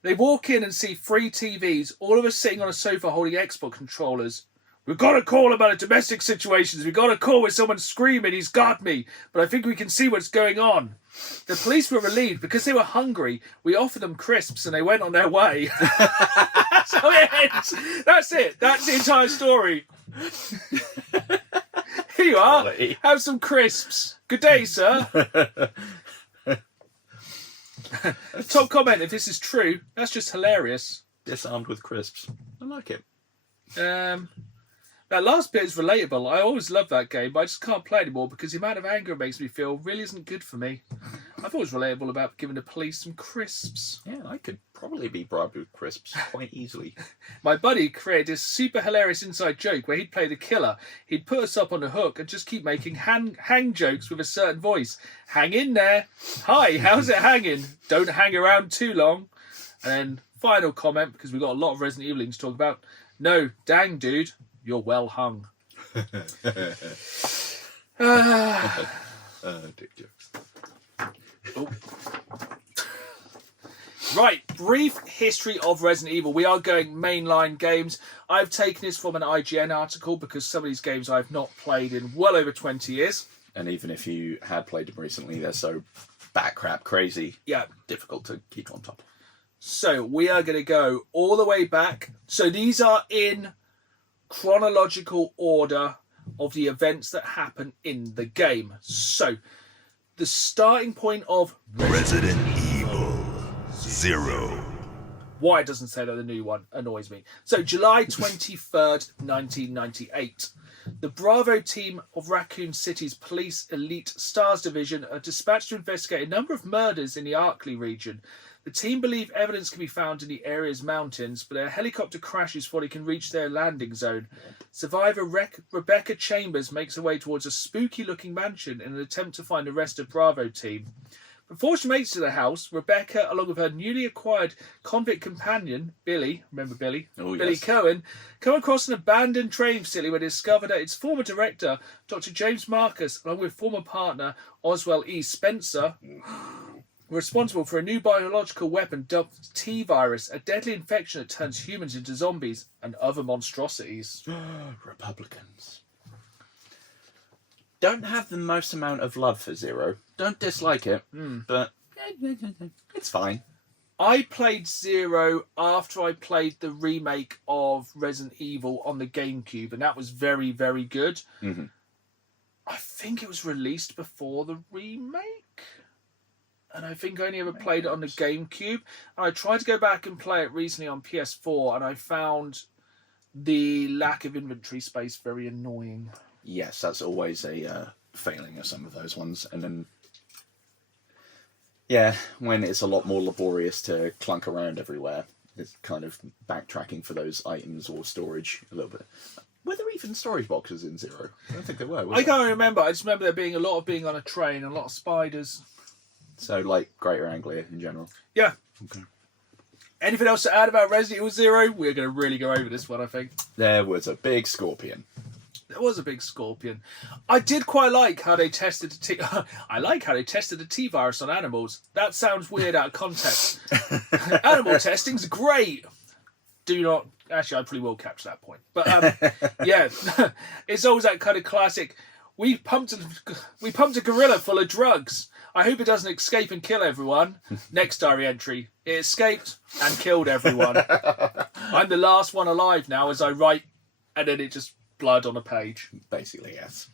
They walk in and see 3 TVs, all of us sitting on a sofa holding Xbox controllers. We've got a call about a domestic situation. We've got a call with someone screaming, he's got me, but I think we can see what's going on. The police were relieved because they were hungry. We offered them crisps and they went on their way. That's how it ends. That's it. That's the entire story. Here you are. Quality. Have some crisps. Good day, sir. Top comment, if this is true, that's just hilarious. Disarmed with crisps. I like it. That last bit is relatable. I always loved that game, but I just can't play anymore because the amount of anger it makes me feel really isn't good for me. I thought it was relatable about giving the police some crisps. Yeah, I could probably be bribed with crisps quite easily. My buddy created this super hilarious inside joke where he'd play the killer. He'd put us up on the hook and just keep making hang jokes with a certain voice. Hang in there. Hi, how's it hanging? Don't hang around too long. And then final comment, because we've got a lot of Resident Evil to talk about. No, dang, dude. You're well hung. Dick jokes. Oh. Right, brief history of Resident Evil. We are going mainline games. I've taken this from an IGN article because some of these games I've not played in well over 20 years. And even if you had played them recently, they're so bat-crap crazy. Yeah. Difficult to keep on top. So we are going to go all the way back. So these are in chronological order of the events that happen in the game. So the starting point of Resident Evil 0. why it doesn't say that the new one annoys me. So July 23rd, 1998. The Bravo team of Raccoon City's police elite Stars division are dispatched to investigate a number of murders in the Arkley region. The team believe evidence can be found in the area's mountains, but their helicopter crashes before they can reach their landing zone. Survivor Rebecca Chambers makes her way towards a spooky-looking mansion in an attempt to find the rest of Bravo team. Before she makes it to the house, Rebecca, along with her newly acquired convict companion, Billy, remember Billy? Oh, Billy yes. Cohen, come across an abandoned train facility where they discover that its former director, Dr. James Marcus, along with former partner Oswald E. Spencer, were responsible for a new biological weapon dubbed T-virus, a deadly infection that turns humans into zombies and other monstrosities. Republicans. Don't have the most amount of love for Zero. Don't dislike it, but it's fine. I played Zero after I played the remake of Resident Evil on the GameCube, and that was very, very good. Mm-hmm. I think it was released before the remake, and I think I only ever played it on the GameCube. And I tried to go back and play it recently on PS4, and I found the lack of inventory space very annoying. Yes, that's always a failing of some of those ones. And then, yeah, when it's a lot more laborious to clunk around everywhere, it's kind of backtracking for those items or storage a little bit. Were there even storage boxes in Zero? I don't think there were. I can't remember. I just remember there being a lot of being on a train and a lot of spiders. So, like, Greater Anglia in general. Yeah. Okay. Anything else to add about Resident Evil 0? We're going to really go over this one, I think. There was a big scorpion. There was a big scorpion. I did quite like how they tested I like how they tested the T-virus on animals. That sounds weird out of context. Animal testing's great. Do not... Actually, I probably will capture that point. But, yeah. It's always that kind of classic... We pumped a gorilla full of drugs. I hope it doesn't escape and kill everyone. Next diary entry. It escaped and killed everyone. I'm the last one alive now as I write, and then it just blood on a page. Basically, yes.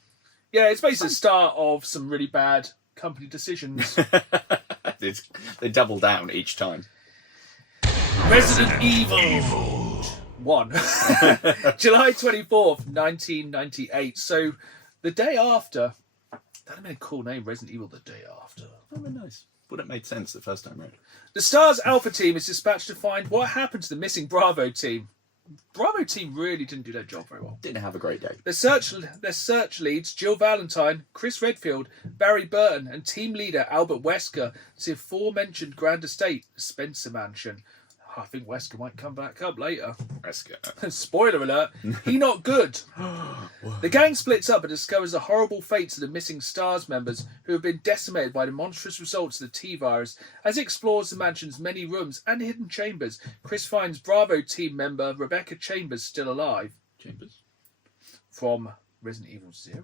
Yeah, it's basically the start of some really bad company decisions. They double down each time. Resident Evil 1. July 24th, 1998. So the day after... That'd have been a cool name, Resident Evil the day after. That would be nice. Would have made sense the first time round. The STARS Alpha team is dispatched to find what happened to the missing Bravo team. Bravo team really didn't do their job very well. Didn't have a great day. Their search leads Jill Valentine, Chris Redfield, Barry Burton, and team leader Albert Wesker to the aforementioned Grand Estate, the Spencer Mansion. I think Wesker might come back up later. Wesker. Spoiler alert, he not good. The gang splits up and discovers the horrible fates of the missing STARS members who have been decimated by the monstrous results of the T-virus. As it explores the mansion's many rooms and hidden chambers, Chris finds Bravo team member Rebecca Chambers still alive. Chambers? From Resident Evil 0.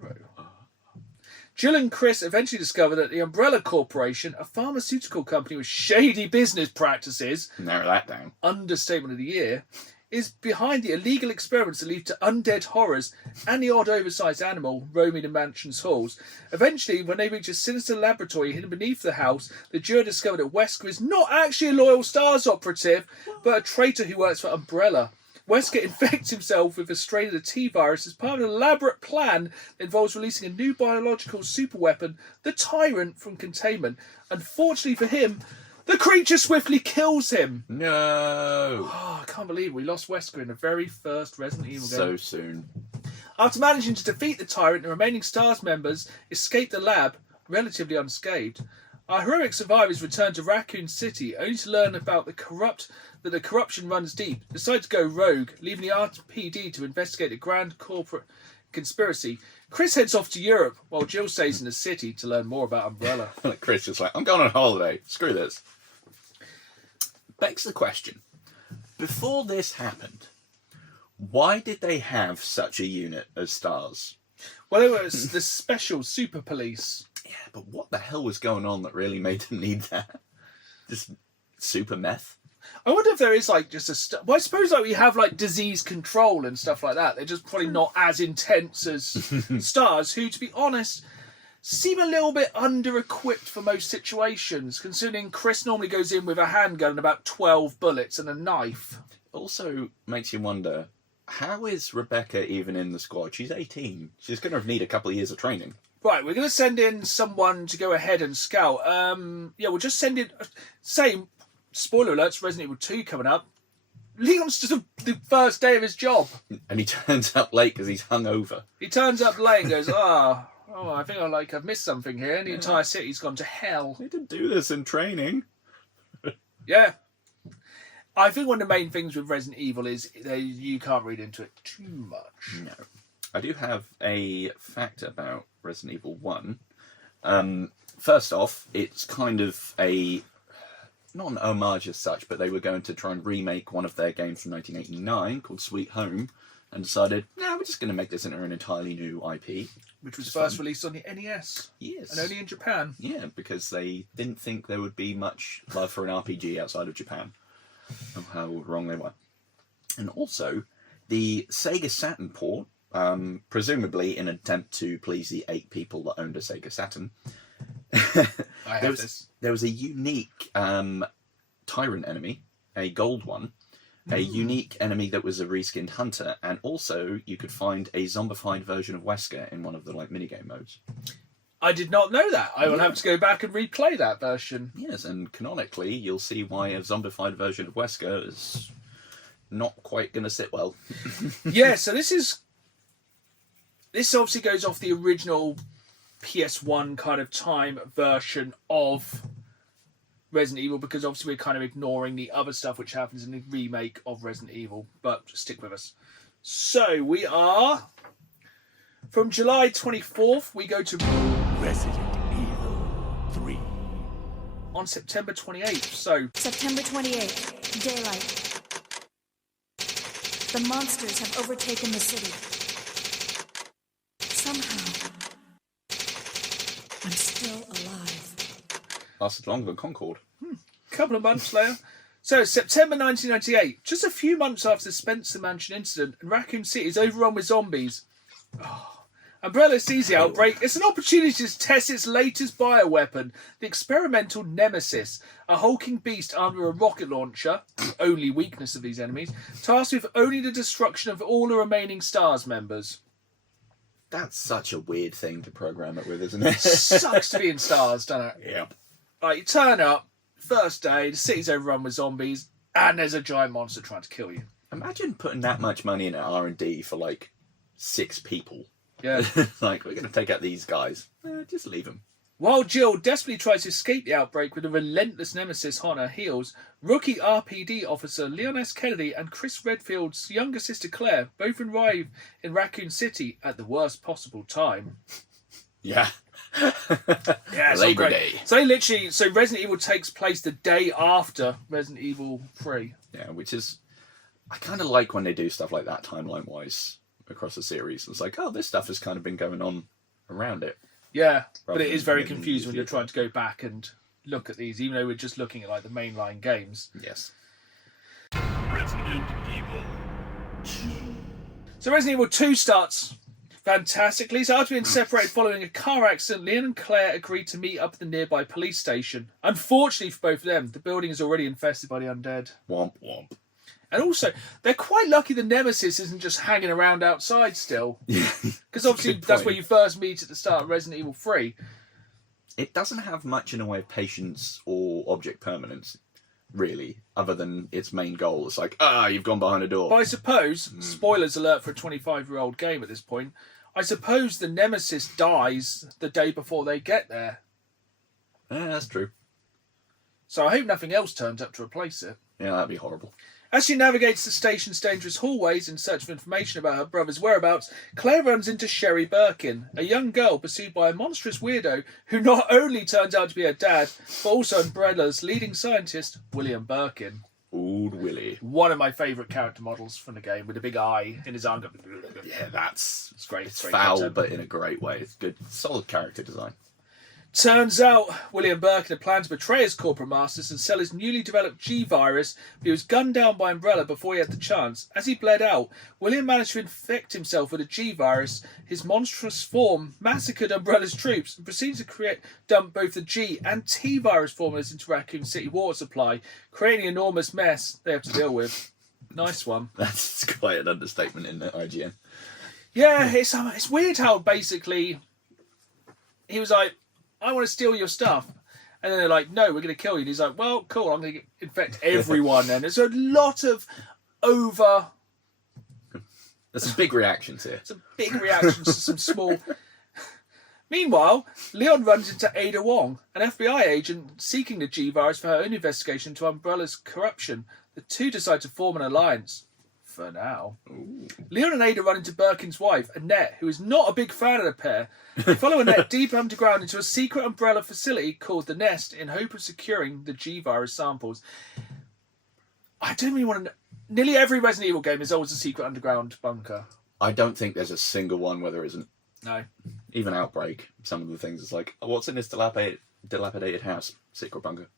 Jill and Chris eventually discover that the Umbrella Corporation, a pharmaceutical company with shady business practices, Narrow that down. understatement of the year, is behind the illegal experiments that lead to undead horrors and the odd oversized animal roaming the mansion's halls. Eventually, when they reach a sinister laboratory hidden beneath the house, the duo discover that Wesker is not actually a loyal STARS operative, but a traitor who works for Umbrella. Wesker infects himself with a strain of the T-virus as part of an elaborate plan that involves releasing a new biological superweapon, the Tyrant, from containment. Unfortunately for him, the creature swiftly kills him. No. Oh, I can't believe we lost Wesker in the very first Resident Evil game. So soon. After managing to defeat the Tyrant, the remaining STARS members escape the lab relatively unscathed. Our heroic survivors return to Raccoon City only to learn about the corruption runs deep, decide to go rogue, leaving the RPD to investigate the grand corporate conspiracy. Chris heads off to Europe, while Jill stays in the city to learn more about Umbrella. Chris is like, I'm going on holiday. Screw this. Begs the question. Before this happened, why did they have such a unit as STARS? Well, it was the special super police. Yeah, but what the hell was going on that really made them need that? Just super meth? I wonder if there is like just well, I suppose like we have like disease control and stuff like that. They're just probably not as intense as STARS, who, to be honest, seem a little bit under-equipped for most situations, considering Chris normally goes in with a handgun and about 12 bullets and a knife. Also makes you wonder, how is Rebecca even in the squad? She's 18. She's going to need a couple of years of training. Right, we're going to send in someone to go ahead and scout. We'll just send in... Same, spoiler alerts, Resident Evil 2 coming up. Leon's just the first day of his job. And he turns up late because he's hungover. He turns up late and goes, I think I've missed something here. And the entire city's gone to hell. They didn't do this in training. Yeah. I think one of the main things with Resident Evil is you can't read into it too much. No. I do have a fact about Resident Evil 1. First off, it's kind of not an homage as such, but they were going to try and remake one of their games from 1989 called Sweet Home, and decided, no, we're just going to make this into an entirely new IP. Which was first released on the NES. Yes. And only in Japan. Yeah, because they didn't think there would be much love for an RPG outside of Japan. Oh, how wrong they were. And also, the Sega Saturn port, presumably in an attempt to please the 8 people that owned a Sega Saturn, there was a unique Tyrant enemy, a gold one, a unique enemy that was a reskinned hunter, and also you could find a zombified version of Wesker in one of the minigame modes. I did not know that. I will have to go back and replay that version. Yes, and canonically, you'll see why a zombified version of Wesker is not quite going to sit well. Yeah, so this obviously goes off the original PS1 kind of time version of Resident Evil, because obviously we're kind of ignoring the other stuff which happens in the remake of Resident Evil, but stick with us. So we are from July 24th, we go to Resident Evil 3. on September 28th. So September 28th, daylight. The monsters have overtaken the city. Somehow, I'm still alive. Lasted longer than Concord. a couple of months later. So, September 1998, just a few months after the Spencer Mansion incident, and Raccoon City is overrun with zombies. Umbrella sees the outbreak. It's an opportunity to test its latest bioweapon, the experimental Nemesis, a hulking beast armed with a rocket launcher, the only weakness of these enemies, tasked with only the destruction of all the remaining STARS members. That's such a weird thing to program it with, isn't it? Sucks to be in STARS, doesn't it? Yeah. Right, you turn up, first day, the city's overrun with zombies, and there's a giant monster trying to kill you. Imagine putting that much money in R&D for 6 people. Yeah. We're going to take out these guys. Just leave them. While Jill desperately tries to escape the outbreak with a relentless nemesis on her heels, rookie RPD officer Leon S. Kennedy and Chris Redfield's younger sister Claire both arrive in Raccoon City at the worst possible time. Yeah. Yeah, it's Labor great. Day. So Resident Evil takes place the day after Resident Evil 3. Yeah, which is... I kind of like when they do stuff like that timeline-wise across the series. It's like, oh, this stuff has kind of been going on around it. Yeah, but Rather it is than very living confusing when in the you're trying to go back and look at these, even though we're just looking at the mainline games. Yes. Resident Evil So Resident Evil 2 starts fantastically. So after being separated following a car accident, Leon and Claire agreed to meet up at the nearby police station. Unfortunately for both of them, the building is already infested by the undead. Womp womp. And also, they're quite lucky the Nemesis isn't just hanging around outside still. Because obviously that's where you first meet at the start of Resident Evil 3. It doesn't have much in the way of patience or object permanence, really, other than its main goal. It's like, you've gone behind a door. But I suppose, spoilers alert for a 25-year-old game at this point, I suppose the Nemesis dies the day before they get there. Yeah, that's true. So I hope nothing else turns up to replace it. Yeah, that'd be horrible. As she navigates the station's dangerous hallways in search of information about her brother's whereabouts, Claire runs into Sherry Birkin, a young girl pursued by a monstrous weirdo who not only turns out to be her dad, but also Umbrella's leading scientist, William Birkin. Old Willie. One of my favourite character models from the game, with a big eye in his arm. Yeah, it's great. It's great foul, content. but in a great way. It's good. Solid character design. Turns out William Birkin had planned to betray his corporate masters and sell his newly developed G-virus, but he was gunned down by Umbrella before he had the chance. As he bled out, William managed to infect himself with a G-virus. His monstrous form massacred Umbrella's troops and proceeded to dump both the G and T-virus formulas into Raccoon City water supply, creating an enormous mess they have to deal with. Nice one. That's quite an understatement in the IGN. Yeah, it's weird how basically he was like, I want to steal your stuff. And then they're like, no, we're going to kill you. And he's like, well, cool, I'm going to infect everyone then. There's a lot of There's some big reactions here. some big reactions to some small... Meanwhile, Leon runs into Ada Wong, an FBI agent seeking the G-virus for her own investigation into Umbrella's corruption. The two decide to form an alliance. For now. Ooh. Leon and Ada run into Birkin's wife, Annette, who is not a big fan of the pair. They follow Annette deep underground into a secret Umbrella facility called The Nest in hope of securing the G-virus samples. I don't really want to... Nearly every Resident Evil game is always a secret underground bunker. I don't think there's a single one where there isn't. No. Even Outbreak, some of the things, it's like, what's in this dilapidated house? Secret bunker.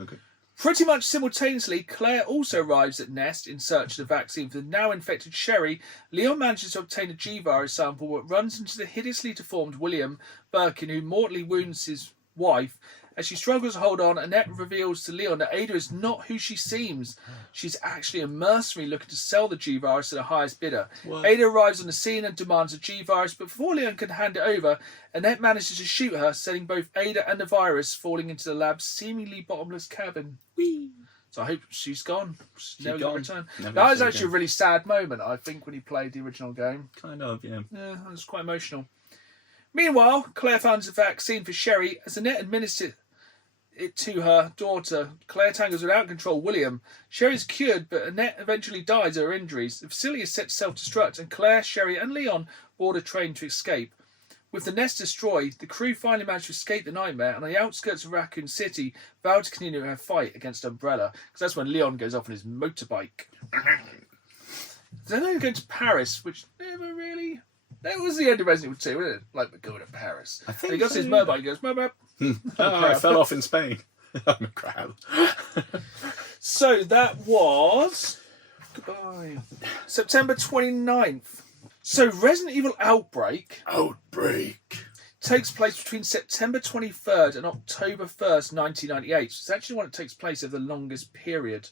Okay. Pretty much simultaneously, Claire also arrives at Nest in search of the vaccine for the now infected Sherry. Leon manages to obtain a G-virus sample but runs into the hideously deformed William Birkin, who mortally wounds his wife. As she struggles to hold on, Annette reveals to Leon that Ada is not who she seems. She's actually a mercenary looking to sell the G-virus to the highest bidder. What? Ada arrives on the scene and demands a G-virus, but before Leon can hand it over, Annette manages to shoot her, sending both Ada and the virus falling into the lab's seemingly bottomless cabin. Whee! So I hope she's gone. She's never going to return. That was actually a really sad moment, I think, when he played the original game. Kind of, yeah. Yeah, it was quite emotional. Meanwhile, Claire finds a vaccine for Sherry as Annette administers it to her daughter. Claire tangles with out-control William. Sherry's cured, but Annette eventually dies of her injuries. The facility is set to self-destruct, and Claire, Sherry, and Leon board a train to escape. With the nest destroyed, the crew finally manage to escape the nightmare, and on the outskirts of Raccoon City, vow to continue their fight against Umbrella, because that's when Leon goes off on his motorbike. Then they're going to Paris, which never really... That was the end of Resident Evil 2, wasn't it? Like, we're going to Paris. I think and he goes so, his motorbike, he goes, motorbike. I fell off in Spain. I'm a crab. So that was... Goodbye. September 29th. So Resident Evil Outbreak takes place between September 23rd and October 1st, 1998. So it's actually one that takes place over the longest period.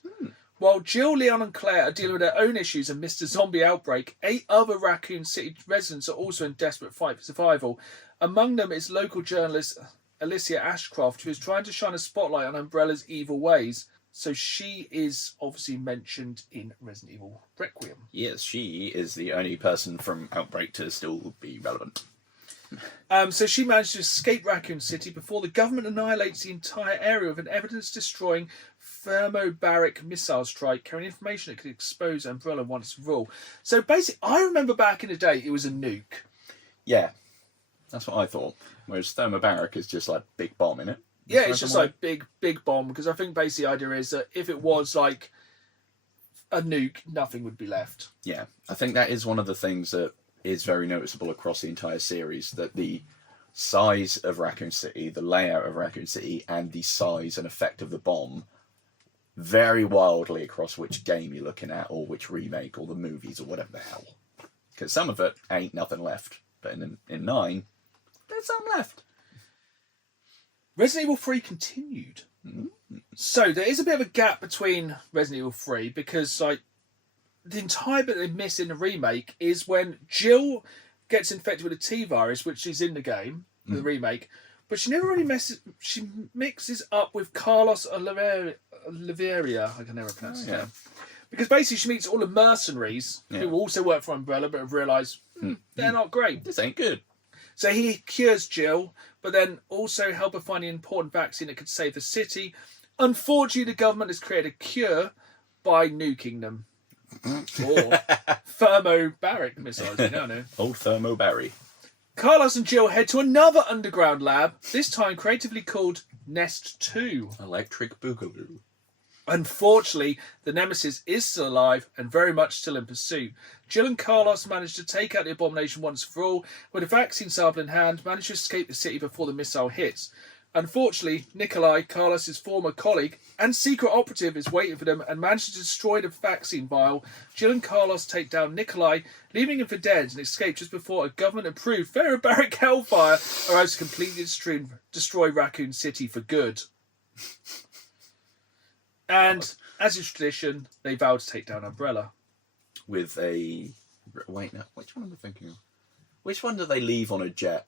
While Jill, Leon and Claire are dealing with their own issues amidst a zombie outbreak, 8 other Raccoon City residents are also in desperate fight for survival. Among them is local journalist Alicia Ashcroft, who is trying to shine a spotlight on Umbrella's evil ways. So she is obviously mentioned in Resident Evil Requiem. Yes, she is the only person from Outbreak to still be relevant. So she managed to escape Raccoon City before the government annihilates the entire area with an evidence-destroying thermobaric missile strike carrying information that could expose Umbrella once and for all. So basically, I remember back in the day, it was a nuke. Yeah, that's what I thought. Whereas thermobaric is just like big bomb, innit? Yeah, it's just like big bomb, because I think basically the idea is that if it was like a nuke, nothing would be left. Yeah, I think that is one of the things that is very noticeable across the entire series, that the size of Raccoon City, the layout of Raccoon City, and the size and effect of the bomb vary wildly across which game you're looking at, or which remake, or the movies, or whatever the hell. Because some of it ain't nothing left. But in 9, there's some left. Resident Evil 3 continued. So there is a bit of a gap between Resident Evil 3 because like the entire bit they miss in the remake is when Jill gets infected with a T-virus, which is in the game, the remake, but she never really she mixes up with Carlos Oliveira. I can never pronounce his name. Because basically she meets all the mercenaries who also work for Umbrella but have realised they're not great. This ain't good. So he cures Jill, but then also help her find an important vaccine that could save the city. Unfortunately, the government has created a cure by nuking them. Or thermobaric missiles, we now know. Old Thermo Barry. Carlos and Jill head to another underground lab, this time creatively called Nest 2. Electric Boogaloo. Unfortunately, the Nemesis is still alive and very much still in pursuit. Jill and Carlos manage to take out the abomination once for all. With a vaccine sample in hand, manage to escape the city before the missile hits. Unfortunately, Nikolai, Carlos' former colleague and secret operative, is waiting for them and manages to destroy the vaccine vial. Jill and Carlos take down Nikolai, leaving him for dead, and escape just before a government-approved thermobaric hellfire arrives to completely destroy Raccoon City for good. And, as is tradition, they vow to take down Umbrella. With a... Wait, no. Which one am I thinking of? Which one do they leave on a jet?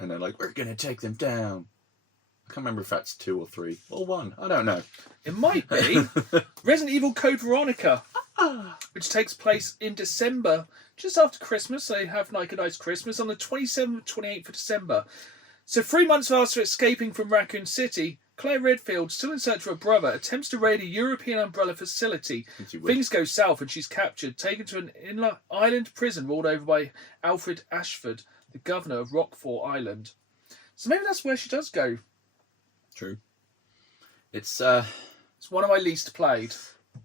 And they're like, we're going to take them down. I can't remember if that's 2 or 3. Or 1. I don't know. It might be Resident Evil Code Veronica, which takes place in December, just after Christmas. They have like a nice Christmas on the 27th, 28th of December. So 3 months after escaping from Raccoon City, Claire Redfield, still in search of her brother, attempts to raid a European Umbrella facility. Things go south and she's captured, taken to an island prison ruled over by Alfred Ashford, the governor of Rockfort Island. So maybe that's where she does go. True. It's one of my least played.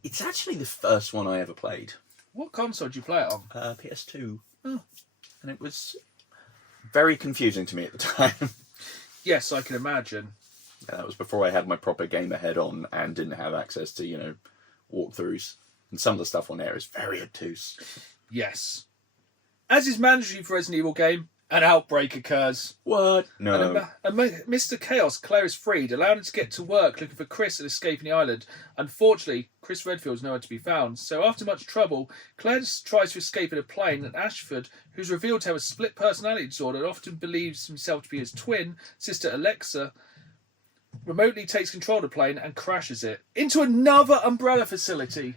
It's actually the first one I ever played. What console did you play it on? PS2. Oh. And it was very confusing to me at the time. Yes, I can imagine. That was before I had my proper gamer head on and didn't have access to, walkthroughs. And some of the stuff on there is very obtuse. Yes. As is mandatory for Resident Evil game, an outbreak occurs. What? No. And Mr. Chaos, Claire is freed, allowing her to get to work looking for Chris and escaping the island. Unfortunately, Chris Redfield is nowhere to be found. So after much trouble, Claire tries to escape in a plane, and Ashford, who's revealed to have a split personality disorder and often believes himself to be his twin, sister Alexa, remotely takes control of the plane and crashes it into another Umbrella facility.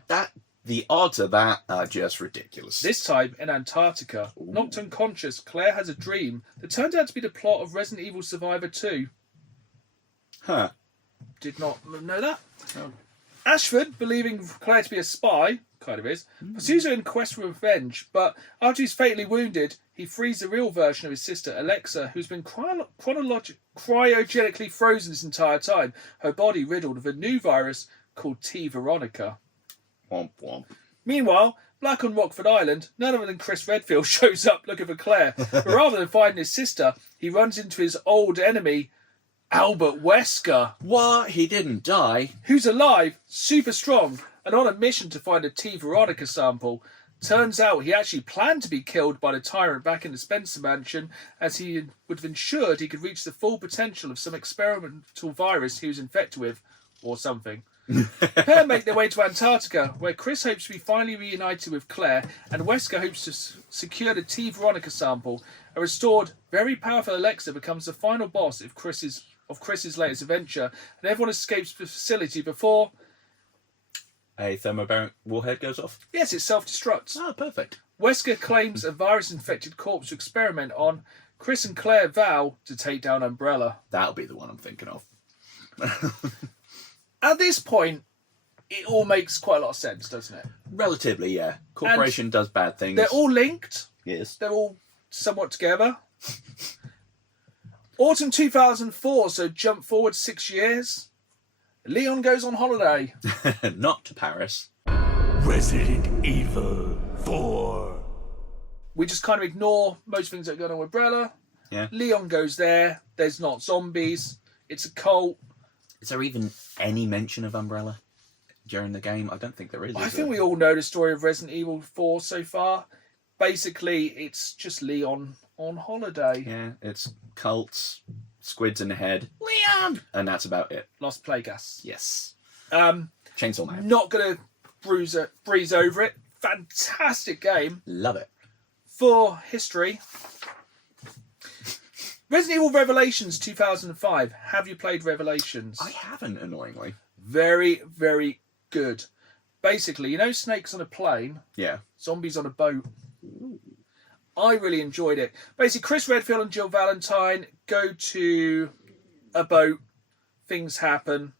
The odds of that are just ridiculous. This time in Antarctica. Ooh. Knocked unconscious, Claire has a dream that turned out to be the plot of Resident Evil Survivor 2. Huh. Did not know that. Oh. Ashford, believing Claire to be a spy, kind of is, pursues her in quest for revenge, but after he's fatally wounded, he frees the real version of his sister Alexa, who's been cryogenically frozen this entire time, her body riddled with a new virus called T. Veronica. Womp womp. Meanwhile, back on Rockford Island, none other than Chris Redfield shows up looking for Claire, but rather than finding his sister, he runs into his old enemy, Albert Wesker. What? He didn't die? Who's alive, super strong, and on a mission to find a T. Veronica sample. Turns out he actually planned to be killed by the tyrant back in the Spencer mansion, as he would have ensured he could reach the full potential of some experimental virus he was infected with, or something. The pair make their way to Antarctica, where Chris hopes to be finally reunited with Claire, and Wesker hopes to secure the T. Veronica sample. A restored, very powerful Alexa becomes the final boss of Chris's latest adventure, and everyone escapes the facility before a thermobaric warhead goes off. Yes, it self-destructs. Ah, perfect. Wesker claims a virus-infected corpse to experiment on. Chris and Claire vow to take down Umbrella. That'll be the one I'm thinking of. At this point, it all makes quite a lot of sense, doesn't it? Relatively, yeah. Corporation does bad things. They're all linked. Yes. They're all somewhat together. Autumn 2004, so jump forward 6 years. Leon goes on holiday. Not to Paris. Resident Evil 4. We just kind of ignore most things that are going on with Umbrella. Yeah. Leon goes there. There's not zombies. It's a cult. Is there even any mention of Umbrella during the game? I don't think there is. I think we all know the story of Resident Evil 4 so far. basically, it's just Leon on holiday. Yeah, it's cults, squids in the head, Leon, and that's about it. Lost Plagueis. Yes. Um, Chainsaw Man. Not going to breeze over it. Fantastic game. Love it. For history, Resident Evil Revelations 2005. Have you played Revelations? I haven't, annoyingly. Very, very good. Basically, you know snakes on a plane, Yeah. zombies on a boat. I really enjoyed it. Basically, Chris Redfield and Jill Valentine go to a boat. Things happen.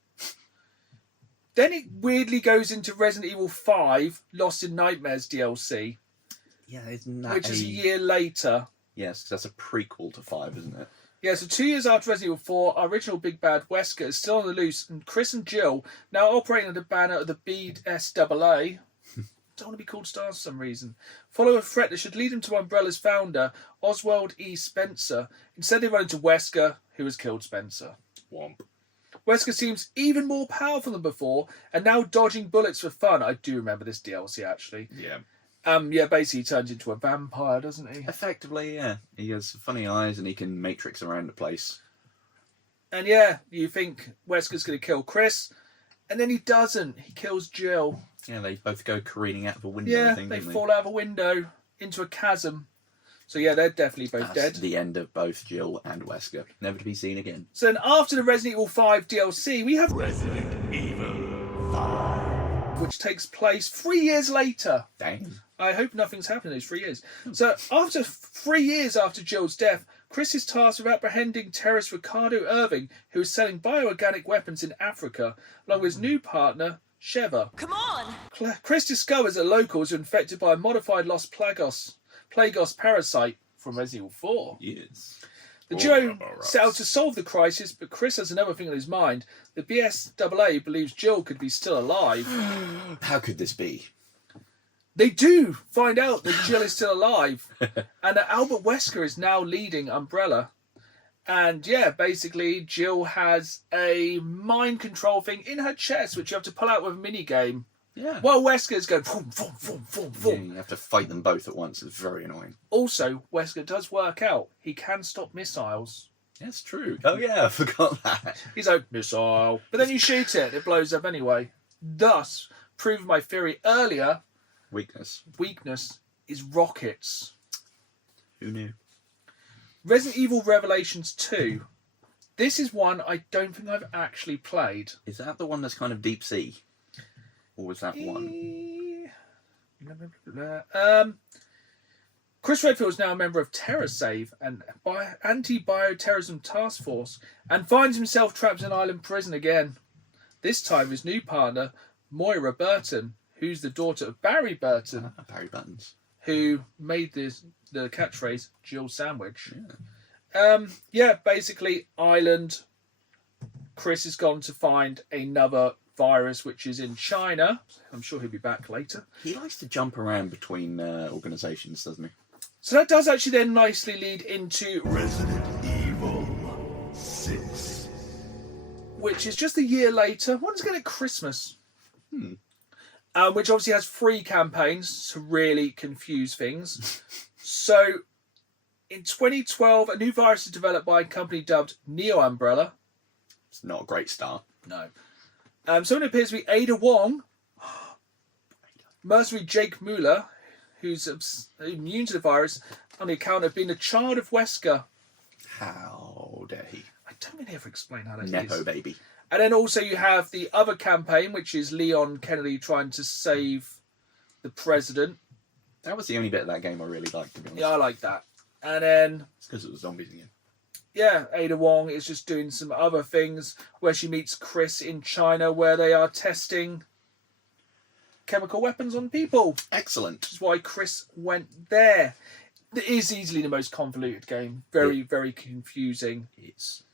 Then it weirdly goes into Resident Evil 5, Lost in Nightmares DLC, Yeah, isn't that which is a year later. Yes, that's a prequel to 5, isn't it? Yeah, so 2 years after Resident Evil 4, our original big bad Wesker is still on the loose, and Chris and Jill, now operating under the banner of the BSAA, don't want to be called stars for some reason, follow a threat that should lead them to Umbrella's founder, Oswald E. Spencer. Instead, they run into Wesker, who has killed Spencer. Womp. Wesker seems even more powerful than before, and now dodging bullets for fun. I do remember this DLC, actually. Yeah. Basically he turns into a vampire, doesn't he? Effectively, yeah. He has funny eyes and he can matrix around the place. And yeah, you think Wesker's going to kill Chris, and then he doesn't. He kills Jill. Yeah, they both go careening out of a window, Yeah, I think, they don't fall out of a window into a chasm. So yeah, they're definitely both That's dead. the end of both Jill and Wesker. Never to be seen again. So then after the Resident Evil 5 DLC, we have Resident Evil 5. which takes place 3 years later. Dang. I hope nothing's happened in those 3 years. So after 3 years after Jill's death, Chris is tasked with apprehending terrorist Ricardo Irving, who is selling bioorganic weapons in Africa, along with his new partner, Sheva. Come on! Chris discovers that locals are infected by a modified Lost Plagos parasite from Resident Evil 4. Yes. The duo set out to solve the crisis, but Chris has another thing on his mind. The BSAA believes Jill could be still alive. How could this be? They do find out that Jill is still alive, and that Albert Wesker is now leading Umbrella. And yeah, basically, Jill has a mind control thing in her chest, which you have to pull out with a mini game. Yeah. While Wesker's going boom, boom, boom, boom, Yeah, boom. you have to fight them both at once. It's very annoying. Also, Wesker does work out. He can stop missiles. That's true. Oh yeah, I forgot that. He's like, missile. But then you shoot it, it blows up anyway. Thus, proving my theory earlier, Weakness. weakness is rockets. Who knew? Resident Evil Revelations 2. This is one I don't think I've actually played. Is that the one that's kind of deep sea? Or was that one? Chris Redfield is now a member of TerraSave, an anti-bioterrorism task force, and finds himself trapped in an island prison again. This time his new partner, Moira Burton, who's the daughter of Barry Burton, Barry Buttons. who made the catchphrase Jill Sandwich. Yeah. Basically, island. Chris has gone to find another virus, which is in China. I'm sure he'll be back later. He likes to jump around between organisations, doesn't he? So that does actually then nicely lead into Resident Evil 6. which is just a year later, once again at Christmas. Which obviously has 3 campaigns to really confuse things. So, in 2012, a new virus is developed by a company dubbed Neo Umbrella. It's not a great start. No. Someone appears to be Ada Wong, mercenary Jake Mueller, who's immune to the virus on the account of being a child of Wesker. How dare he? I don't really ever explain how that is. Nepo baby. And then also you have the other campaign, which is Leon Kennedy trying to save the president. That was the only bit of that game I really liked, to be honest. Yeah, I like that. And then, It's because it was zombies again. yeah, Ada Wong is just doing some other things where she meets Chris in China where they are testing chemical weapons on people. Excellent. Which is why Chris went there. It is easily the most convoluted game. Very, very confusing. It's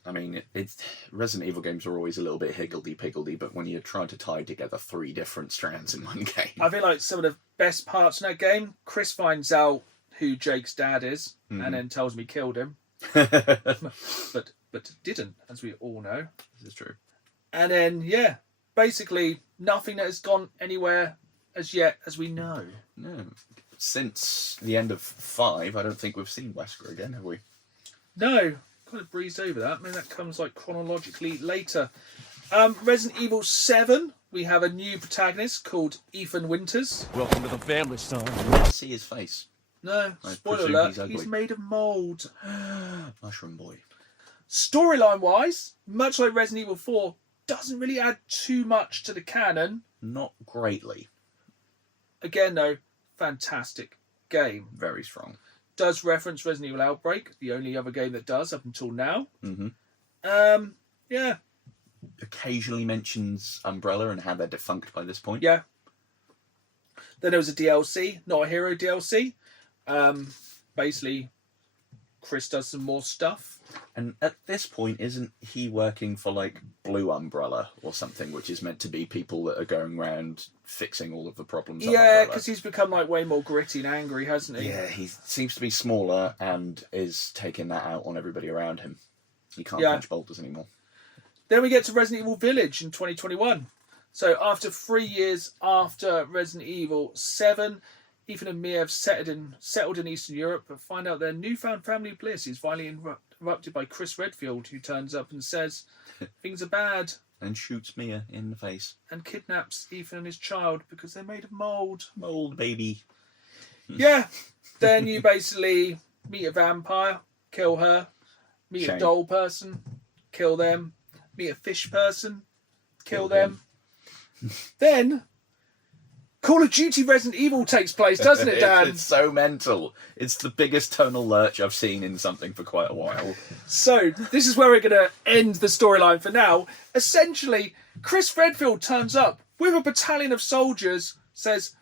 Resident Evil games are always a little bit higgledy-piggledy, but when you're trying to tie together 3 different strands in one game... I feel like some of the best parts in that game, Chris finds out who Jake's dad is and then tells me killed him. but didn't, as we all know. This is true. And then, yeah, basically nothing that has gone anywhere as yet as we know. No. since the end of 5, I don't think we've seen Wesker again, have we? No, kind of breezed over that. I mean, that comes like chronologically later. Resident Evil 7, we have a new protagonist called Ethan Winters. Welcome to the family, son. I see his face. No, I spoiler presume alert, he's ugly. he's made of mould. Mushroom Boy. Storyline-wise, much like Resident Evil 4, doesn't really add too much to the canon. Not greatly. Again, though, fantastic game. Very strong. Does reference Resident Evil Outbreak, the only other game that does up until now. Mm-hmm. Yeah. Occasionally mentions Umbrella and how they're defunct by this point. Yeah. Then there was a DLC, not a hero DLC. Basically, Chris does some more stuff. And at this point, isn't he working for, like, Blue Umbrella or something, which is meant to be people that are going around fixing all of the problems of Yeah, Umbrella? because he's become, like, way more gritty and angry, hasn't he? Yeah, he seems to be smaller and is taking that out on everybody around him. He can't punch boulders anymore. Then we get to Resident Evil Village in 2021. So after 3 years after Resident Evil 7, Ethan and Mia have settled in Eastern Europe, but find out their newfound family bliss is violently interrupted by Chris Redfield, who turns up and says things are bad. And shoots Mia in the face. And kidnaps Ethan and his child because they're made of mould. Mould, baby. Yeah. Then you basically meet a vampire, kill her. Meet a doll person, kill them. Meet a fish person, kill them. Then, Call of Duty Resident Evil takes place, doesn't it, Dan? It's so mental. It's the biggest tonal lurch I've seen in something for quite a while. So, this is where we're going to end the storyline for now. Essentially, Chris Redfield turns up with a battalion of soldiers, says,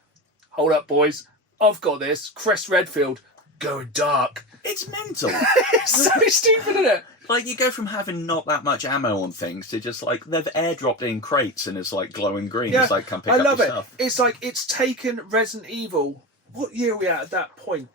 "Hold up, boys. I've got this. Chris Redfield, going dark." It's mental. It's so stupid, isn't it? Like, you go from having not that much ammo on things to just, like, they've airdropped in crates and it's, like, glowing green. Yeah, It's like, come pick I up love your it. stuff. It's like, it's taken Resident Evil, what year are we at that point?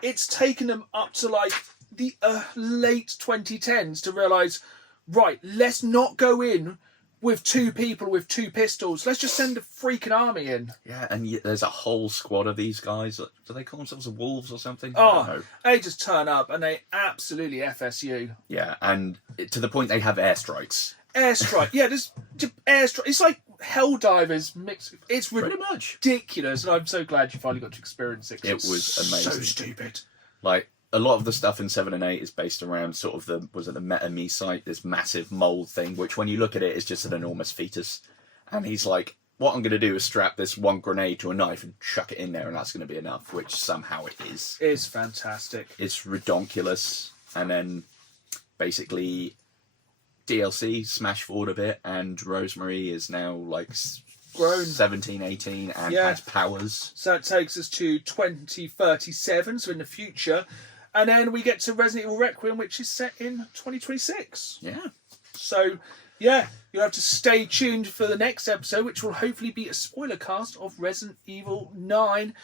It's taken them up to, like, the late 2010s to realise, right, let's not go in with 2 people with 2 pistols. Let's just send a freaking army in. Yeah, and there's a whole squad of these guys. Do they call themselves the Wolves or something? I Oh, don't know. they just turn up and they absolutely FSU. Yeah, and to the point they have airstrikes. Airstrike. Yeah, there's airstrike. It's like Helldivers mixed. It's Pretty much. ridiculous, and I'm so glad you finally got to experience it. 'Cause It was amazing. So stupid. Like, a lot of the stuff in 7 and 8 is based around sort of the Meta-Me site, this massive mould thing, which when you look at it is just an enormous fetus. And he's like, what I'm going to do is strap this one grenade to a knife and chuck it in there and that's going to be enough, which somehow it is. It's fantastic. It's redonkulous. And then basically DLC, smash forward a bit, and Rosemary is now like Grown. 17, 18 and Yeah. has powers. So it takes us to 2037, so in the future. And then we get to Resident Evil Requiem, which is set in 2026. Yeah. So, yeah, you'll have to stay tuned for the next episode, which will hopefully be a spoiler cast of Resident Evil 9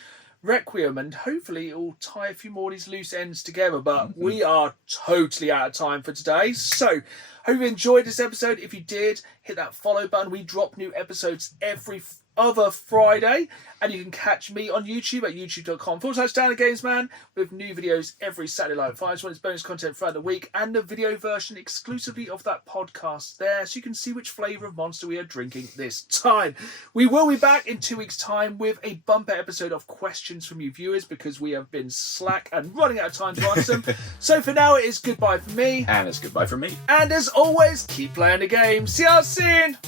Requiem. And hopefully it will tie a few more of these loose ends together. But we are totally out of time for today. So, hope you enjoyed this episode. If you did, hit that follow button. We drop new episodes every other Friday, and you can catch me on YouTube at youtube.com/DanTheGamesMan with new videos every Saturday night at 5. So it's bonus content throughout the week and the video version exclusively of that podcast there, so you can see which flavour of monster we are drinking this time. We will be back in 2 weeks' time with a bumper episode of questions from you viewers, because we have been slack and running out of time to answer them. So for now, it is goodbye from me, And it's goodbye from me. and as always, keep playing the game. See you soon.